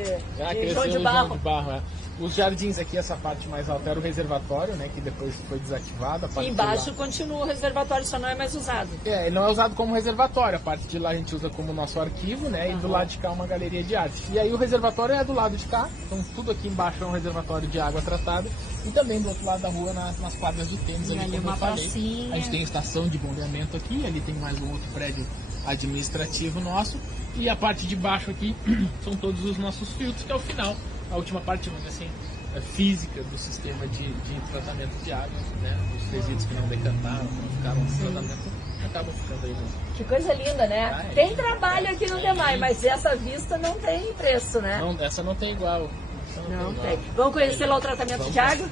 João de Barro. Os jardins aqui, essa parte mais alta era o reservatório, né? Que depois foi desativado. E embaixo continua o reservatório, só não é mais usado. Ele não é usado como reservatório. A parte de lá a gente usa como nosso arquivo, né? E do lado de cá uma galeria de arte. E aí o reservatório é do lado de cá. Então tudo aqui embaixo é um reservatório de água tratada. E também do outro lado da rua, nas quadras de tênis, ali como eu falei. A gente tem estação de bombeamento aqui. Ali tem mais um outro prédio administrativo nosso. E a parte de baixo aqui são todos os nossos filtros, que é o final. A última parte, vamos dizer assim, física do sistema de tratamento de água, né? Os resíduos que não decantaram, que não ficaram no tratamento, acabam ficando aí. Que coisa linda, né? Tem trabalho aqui no DEMAI, mas essa vista não tem preço, né? Não, essa não tem igual. Não tem. Vamos conhecer lá o tratamento de água?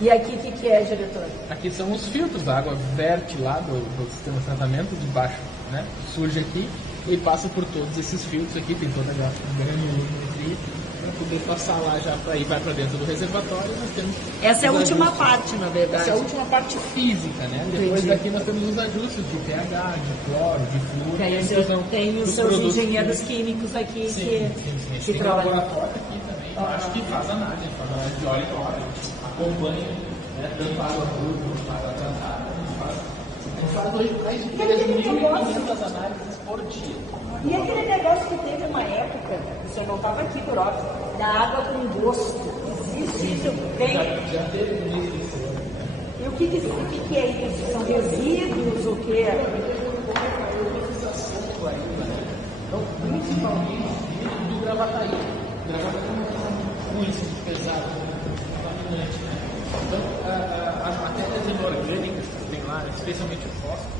E aqui o que é, diretor? Aqui são os filtros, a água verte lá do sistema de tratamento de baixo, né? Surge aqui e passa por todos esses filtros aqui, tem toda a granulometria para poder passar lá já para ir vai para dentro do reservatório. Nós temos essa é a última parte, na verdade. Essa é a última parte física, né? Depois daqui nós temos os ajustes de pH, de cloro, de flúor. Tem os seus engenheiros químicos aqui que tem trabalham. Laboratório aqui também, acho que faz análise de óleo e óleo, acompanha, né? Tanto água bruta quanto água tratada. A gente faz hoje mais de 3.500 análises por dia. E aquele negócio que teve uma época, você não estava aqui, Durox, da água com gosto. Existe isso? Tem? Já teve no início desse ano. E o que é isso? São resíduos? O que é? Então, principalmente do Gravataí. Gravataí é muito pesado, contaminante, né? Então, as matérias inorgânicas que tem lá, especialmente o fósforo,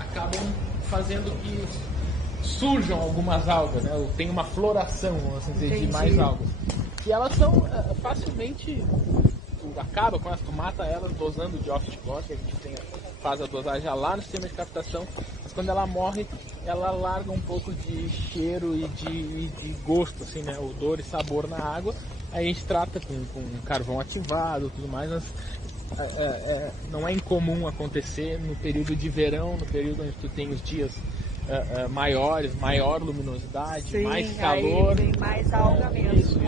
acabam fazendo que surjam algumas algas, né? Tem uma floração, vamos assim dizer, de mais algas. E elas são facilmente... acaba com elas, tu mata elas dosando de off-core, que a gente faz a dosagem já lá no sistema de captação, mas quando ela morre, ela larga um pouco de cheiro e de gosto, assim, né? Odor e sabor na água. Aí a gente trata com carvão ativado e tudo mais, mas não é incomum acontecer no período de verão, no período onde tu tem os dias maiores, maior luminosidade, sim, mais calor. Aí tem mais alga mesmo. Isso.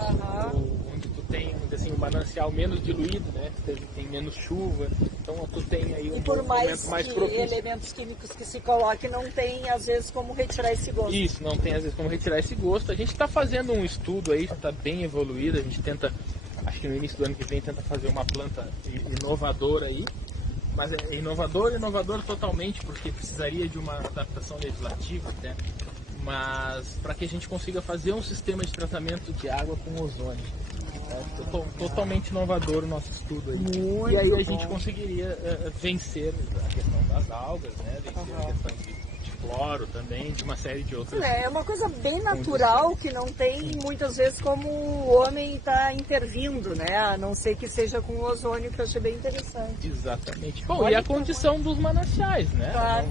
Onde tu tem assim, um manancial menos diluído, né? Tem menos chuva, então tu tem aí um momento mais propício. Elementos químicos que se coloquem, não tem às vezes como retirar esse gosto. Isso, não tem às vezes como retirar esse gosto. A gente está fazendo um estudo aí, está bem evoluído, a gente tenta, acho que no início do ano que vem, tenta fazer uma planta inovadora aí. Mas é inovador totalmente, porque precisaria de uma adaptação legislativa, né? Mas para que a gente consiga fazer um sistema de tratamento de água com ozônio. Totalmente inovador o nosso estudo aí. Muito e aí a bom. gente conseguiria vencer a questão das algas, né? Vencer a questão de cloro também, de uma série de outras. É uma coisa bem natural que não tem muitas vezes como o homem está intervindo, né? A não ser que seja com o ozônio, que eu achei bem interessante. Exatamente. Bom, e a condição dos mananciais, né? Claro.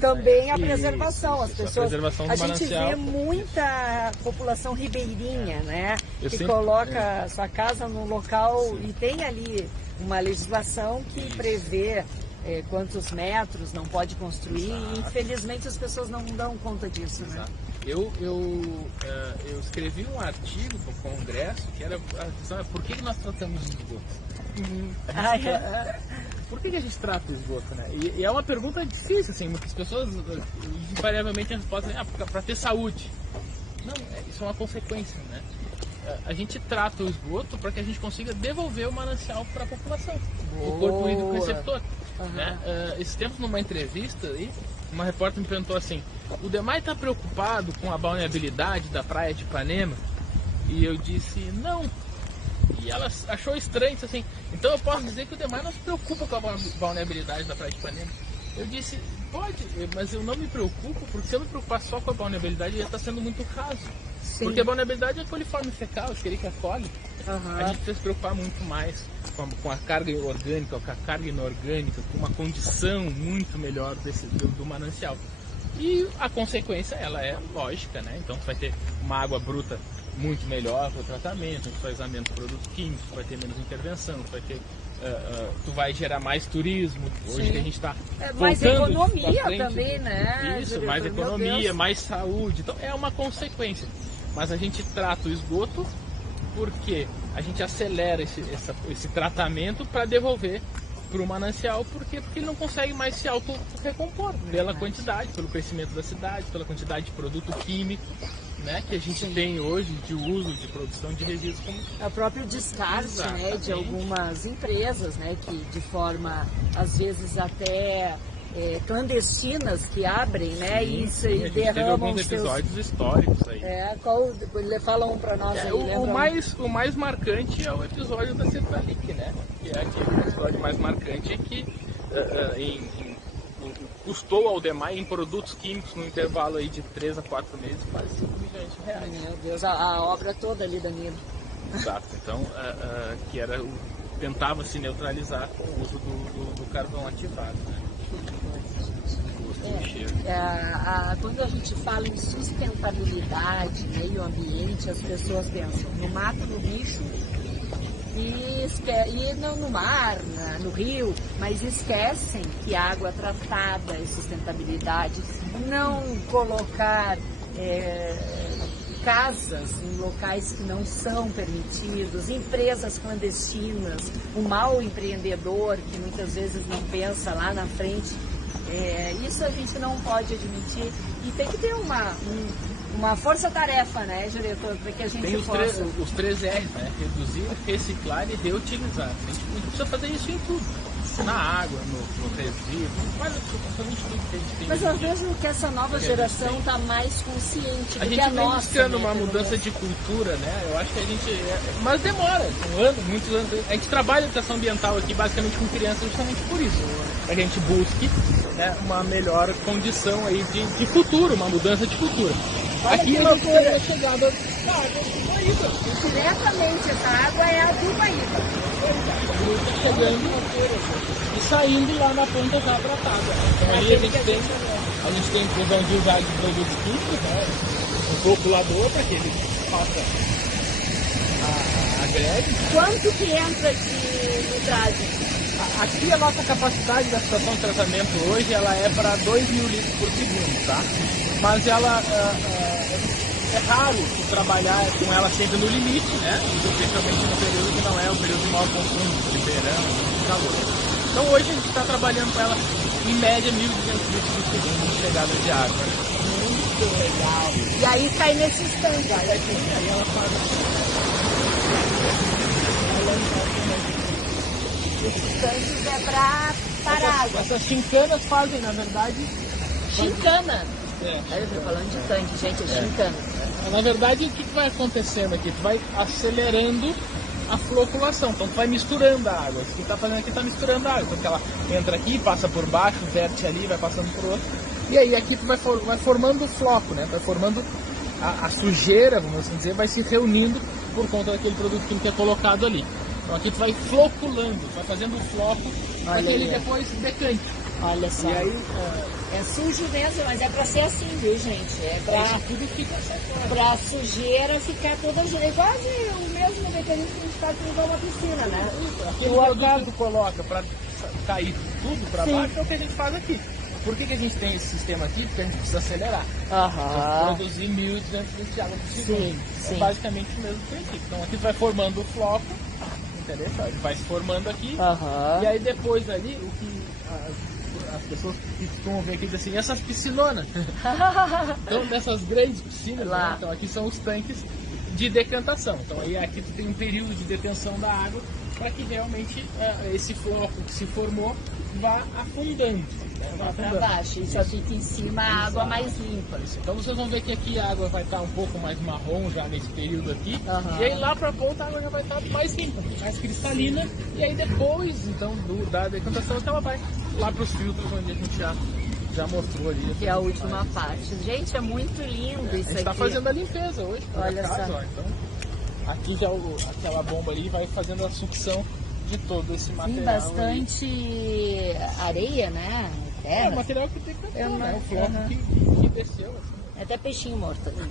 Também a preservação. As pessoas, a preservação do a gente manancial. vê muita população ribeirinha, né? Eu Que sempre- coloca sua casa num local e tem ali uma legislação que prevê quantos metros não pode construir. E, infelizmente as pessoas não dão conta disso, né? Eu escrevi um artigo para o Congresso que era a questão é por que nós tratamos de esgoto? Por que a gente trata o esgoto, né? E é uma pergunta difícil, assim, muitas pessoas invariavelmente respondem para ter saúde. Não, isso é uma consequência, né? A gente trata o esgoto para que a gente consiga devolver o manancial para a população, o corpo hídrico receptor. Né? Esse tempo, numa entrevista, aí, uma repórter me perguntou assim: o Demai está preocupado com a balneabilidade da praia de Ipanema? E eu disse: não. E ela achou estranho, disse assim: então eu posso dizer que o Demai não se preocupa com a balneabilidade da praia de Ipanema? Eu disse: pode, mas eu não me preocupo, porque se eu me preocupar só com a balneabilidade, já está sendo muito raso. Sim. Porque a vulnerabilidade é coliforme fecal, Escherichia coli. A gente precisa se preocupar muito mais com a carga orgânica, com a carga inorgânica, com uma condição muito melhor do manancial. E a consequência, ela é lógica, né? Então você vai ter uma água bruta muito melhor para o tratamento, tu vai usar menos produtos químicos, tu vai ter menos intervenção, tu vai ter... tu vai gerar mais turismo, hoje que a gente está mais economia também, né? Isso, mais economia, mais saúde, então é uma consequência. Mas a gente trata o esgoto porque a gente acelera esse tratamento para devolver para o manancial, porque ele não consegue mais se auto-recompor pela quantidade, pelo crescimento da cidade, pela quantidade de produto químico, né, que a gente tem hoje de uso, de produção de resíduos. Como... É o próprio descarte, né, de algumas empresas, né, que de forma, às vezes até clandestinas, que abrem, né, e derramam teve alguns episódios históricos aí. Fala um para nós aí. O mais marcante é o episódio da Cetralic, né, que é aquele episódio mais marcante que custou ao Demai em produtos químicos no intervalo aí de 3 a 4 meses quase 5 milhões de reais. Meu Deus, a obra toda ali, Danilo. Exato, então que era tentava se neutralizar com o uso do carvão ativado, né? Quando a gente fala em sustentabilidade, meio ambiente, as pessoas pensam no mato, no lixo e no mar, no rio, mas esquecem que água tratada é sustentabilidade. Não colocar casas em locais que não são permitidos, empresas clandestinas, o mau empreendedor que muitas vezes não pensa lá na frente. Isso a gente não pode admitir e tem que ter uma força-tarefa, né, diretor, para que a gente possa... Os 3 R, né? Reduzir, reciclar e reutilizar. A gente precisa fazer isso em tudo. Na água, no resíduo, mas absolutamente tudo que a gente tem. Mas eu vejo que essa nova geração está mais consciente do que a nossa. A gente vem buscando uma mudança de cultura, né? Eu acho que a gente... Mas demora, muitos anos. A gente trabalha a educação ambiental aqui basicamente com crianças justamente por isso. Para que a gente busque, né, uma melhor condição aí de futuro, uma mudança de futuro. Aqui nós temos a chegada da água do Guaíba. Diretamente, essa água é a do Guaíba. Está chegando e saindo lá na ponta já tratada. Então ali a gente tem inclusão de usar de produtos químicos, né? Um procurador para que ele faça a greve. Quanto que entra de nitrate? Aqui a nossa capacidade da estação de tratamento hoje ela é para 2.000 litros por segundo, tá? Mas ela é raro trabalhar com ela sempre no limite, né? Especialmente no período que não é o período de maior consumo, de verão, de calor. Então hoje a gente está trabalhando com ela em média 1.200 litros por segundo de chegada de água. Muito legal. E aí cai nesse stand. Aí ela faz esses tanques é para parar água. Essas chincanas fazem, na verdade... Chincana? Eu estou falando de tanque, gente, é chincana. Na verdade, o que vai acontecendo aqui? Tu vai acelerando a floculação, então tu vai misturando a água. O que está fazendo aqui está misturando a água, porque ela entra aqui, passa por baixo, verte ali, vai passando por outro, E aí aqui vai formando o floco, né? Vai formando a sujeira, vamos assim dizer, vai se reunindo por conta daquele produto químico que é colocado ali. Então aqui tu vai floculando, vai fazendo o floco para que ele depois decante. Olha só. E aí, é sujo mesmo, mas é pra ser assim, viu, gente? É pra, tudo fica pra sujeira ficar toda... É quase o mesmo mecanismo que a gente faz para uma piscina, né? Aquele produto que tu coloca para cair tudo para baixo é o que a gente faz aqui. Por que a gente tem esse sistema aqui? Porque a gente precisa acelerar. Produzir 1.200 litros de água por segundo. É basicamente o mesmo princípio. Então aqui tu vai formando o floco, entendeu? Ele vai se formando aqui. E aí depois ali, o que as pessoas que costumam ver aqui dizem assim, essas piscinonas. Então dessas grandes piscinas, né? Então aqui são os tanques de decantação. Então aí aqui tu tem um período de detenção da água para que realmente esse floco que se formou vá afundando. Vá para baixo, e só fica em cima a água mais limpa. Então vocês vão ver que aqui a água vai estar um pouco mais marrom já nesse período aqui. E aí lá para a ponta a água já vai estar mais limpa, mais cristalina. E aí depois então da decantação ela vai lá para os filtros onde a gente já mostrou ali. Que é a última parte. Gente, é muito lindo isso aqui. A gente está fazendo a limpeza hoje. Olha só. Então aqui já aquela bomba ali vai fazendo a sucção de todo esse material. Sim, bastante areia, né? É o material que decantou, né? O floco que desceu. Assim. É até peixinho morto ali.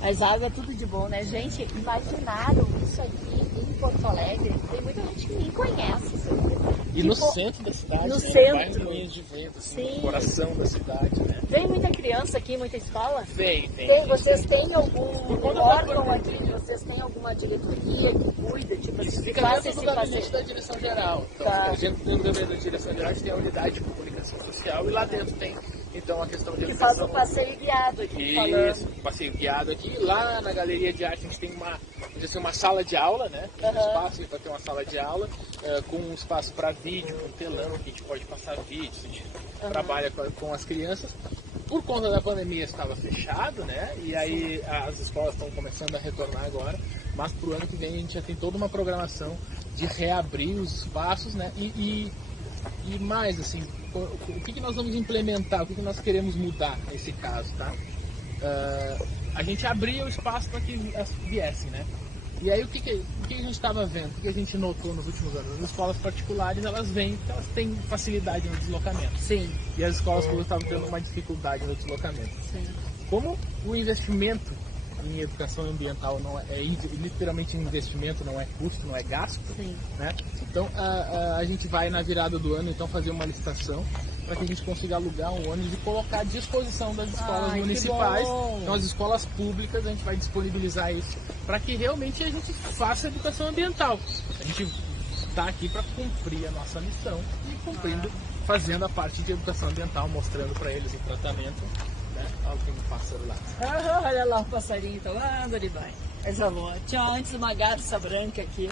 Mas água é tudo de bom, né? Gente, imaginaram isso aqui em Porto Alegre? Tem muita gente que nem conhece isso aqui. E no centro da cidade, no né? centro. Vai de vento, assim, no coração da cidade, né? Vem muita criança aqui, muita escola? Vem. Vocês têm algum órgão aqui? Vocês têm alguma diretoria que cuida? Tipo assim, fica dentro do gabinete da direção geral. Então, a gente tem o gabinete da direção geral, a gente tem a unidade de comunicação social e lá dentro tem então a questão de educação. Que faz o passeio guiado aqui. Isso, passeio guiado aqui. Lá na galeria de arte a gente tem uma sala de aula, né? Um espaço para ter uma sala de aula, com um espaço para vídeo, com telão, que a gente pode passar vídeo, a gente trabalha com as crianças. Por conta da pandemia estava fechado, né? E aí as escolas estão começando a retornar agora, mas para o ano que vem a gente já tem toda uma programação de reabrir os espaços, né? E mais, assim, o que nós vamos implementar, o que nós queremos mudar nesse caso, tá? A gente abria o espaço para que viessem, né? E aí o que a gente estava vendo, o que a gente notou nos últimos anos? As escolas particulares, elas vêm porque elas têm facilidade no deslocamento. Sim. E as escolas públicas estavam tendo uma dificuldade no deslocamento. Sim. Como o investimento em educação ambiental não é literalmente investimento, não é custo, não é gasto. Sim. Né? Então a gente vai na virada do ano então fazer uma licitação para que a gente consiga alugar um ônibus e colocar à disposição das escolas municipais. Então as escolas públicas a gente vai disponibilizar isso para que realmente a gente faça a educação ambiental. A gente está aqui para cumprir a nossa missão e cumprindo, fazendo a parte de educação ambiental, mostrando para eles o tratamento. Olha, tem um pássaro lá. Olha lá o passarinho tomando de banho. Essa boa. Tinha antes uma garça branca aqui.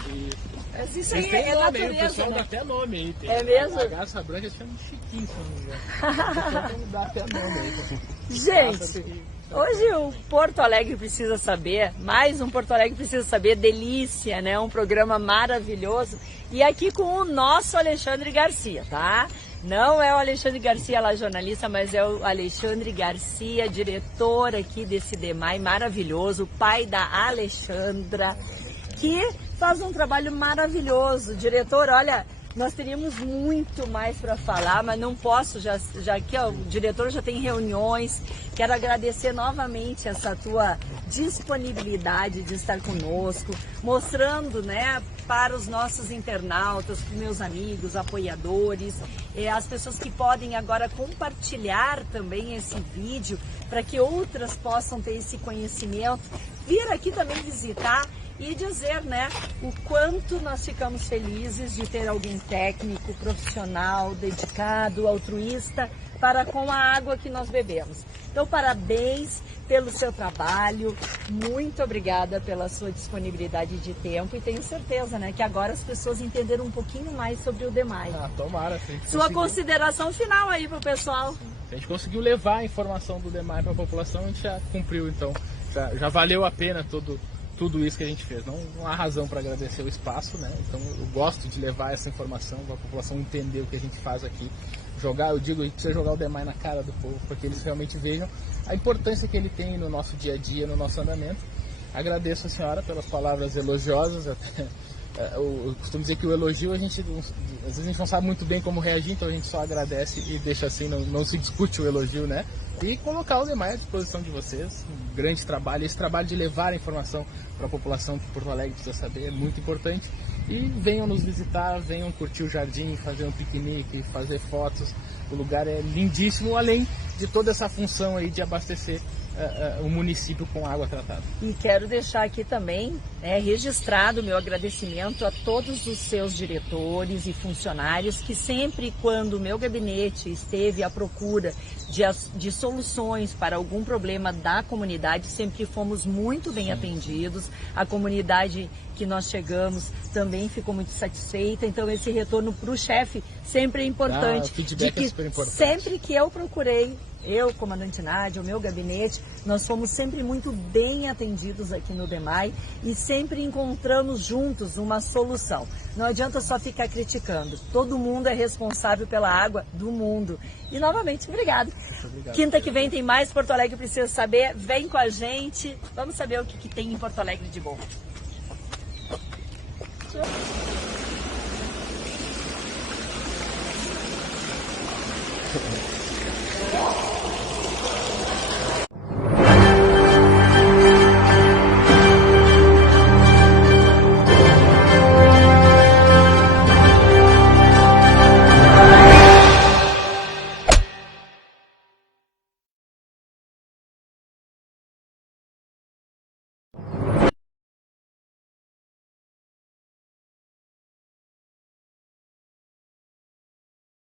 Mas isso aí é natureza, o pessoal né? dá até nome aí. É mesmo? A garça branca chama de Chiquinho, se não me engano. O pessoal dá até nome aí. Gente, hoje o Porto Alegre Precisa Saber, mais um Porto Alegre Precisa Saber, delícia, né? Um programa maravilhoso. E aqui com o nosso Alexandre Garcia, tá? Não é o Alexandre Garcia lá jornalista, mas é o Alexandre Garcia, diretor aqui desse DEMAI maravilhoso, pai da Alexandra, que faz um trabalho maravilhoso. Diretor, olha, nós teríamos muito mais para falar, mas não posso, já que ó, o diretor já tem reuniões. Quero agradecer novamente essa tua disponibilidade de estar conosco, mostrando, né, para os nossos internautas, para os meus amigos, apoiadores, as pessoas que podem agora compartilhar também esse vídeo para que outras possam ter esse conhecimento, vir aqui também visitar e dizer, né, o quanto nós ficamos felizes de ter alguém técnico, profissional, dedicado, altruísta para com a água que nós bebemos. Então, parabéns pelo seu trabalho, muito obrigada pela sua disponibilidade de tempo e tenho certeza, né, que agora as pessoas entenderam um pouquinho mais sobre o DEMAI. Tomara. Sua consideração final aí para o pessoal. A gente conseguiu levar a informação do DEMAI para a população, a gente já cumpriu, então já valeu a pena tudo tudo isso que a gente fez. Não há razão para agradecer o espaço, né? Então eu gosto de levar essa informação para a população entender o que a gente faz aqui. Eu digo, a gente precisa jogar o DEMAI na cara do povo, para que eles realmente vejam a importância que ele tem no nosso dia a dia, no nosso andamento. Agradeço a senhora pelas palavras elogiosas. Eu costumo dizer que o elogio, às vezes a gente não sabe muito bem como reagir, então a gente só agradece e deixa assim, não se discute o elogio, né? E colocar o DEMAI à disposição de vocês, um grande trabalho. Esse trabalho de levar a informação para a população de Porto Alegre precisa saber, é muito importante. E venham nos visitar, venham curtir o jardim, fazer um piquenique, fazer fotos. O lugar é lindíssimo, além de toda essa função aí de abastecer o município com água tratada. E quero deixar aqui também registrado o meu agradecimento a todos os seus diretores e funcionários que sempre, quando o meu gabinete esteve à procura de soluções para algum problema da comunidade, sempre fomos muito bem atendidos. A comunidade que nós chegamos também ficou muito satisfeita. Então esse retorno para o chefe sempre é importante. O feedback é super importante. Sempre que eu procurei, eu, comandante Nádia, o meu gabinete, nós fomos sempre muito bem atendidos aqui no DEMAI e sempre encontramos juntos uma solução. Não adianta só ficar criticando. Todo mundo é responsável pela água do mundo. E novamente, obrigado. Quinta que vem tem mais Porto Alegre Precisa Saber. Vem com a gente. Vamos saber o que tem em Porto Alegre de bom. Tchau.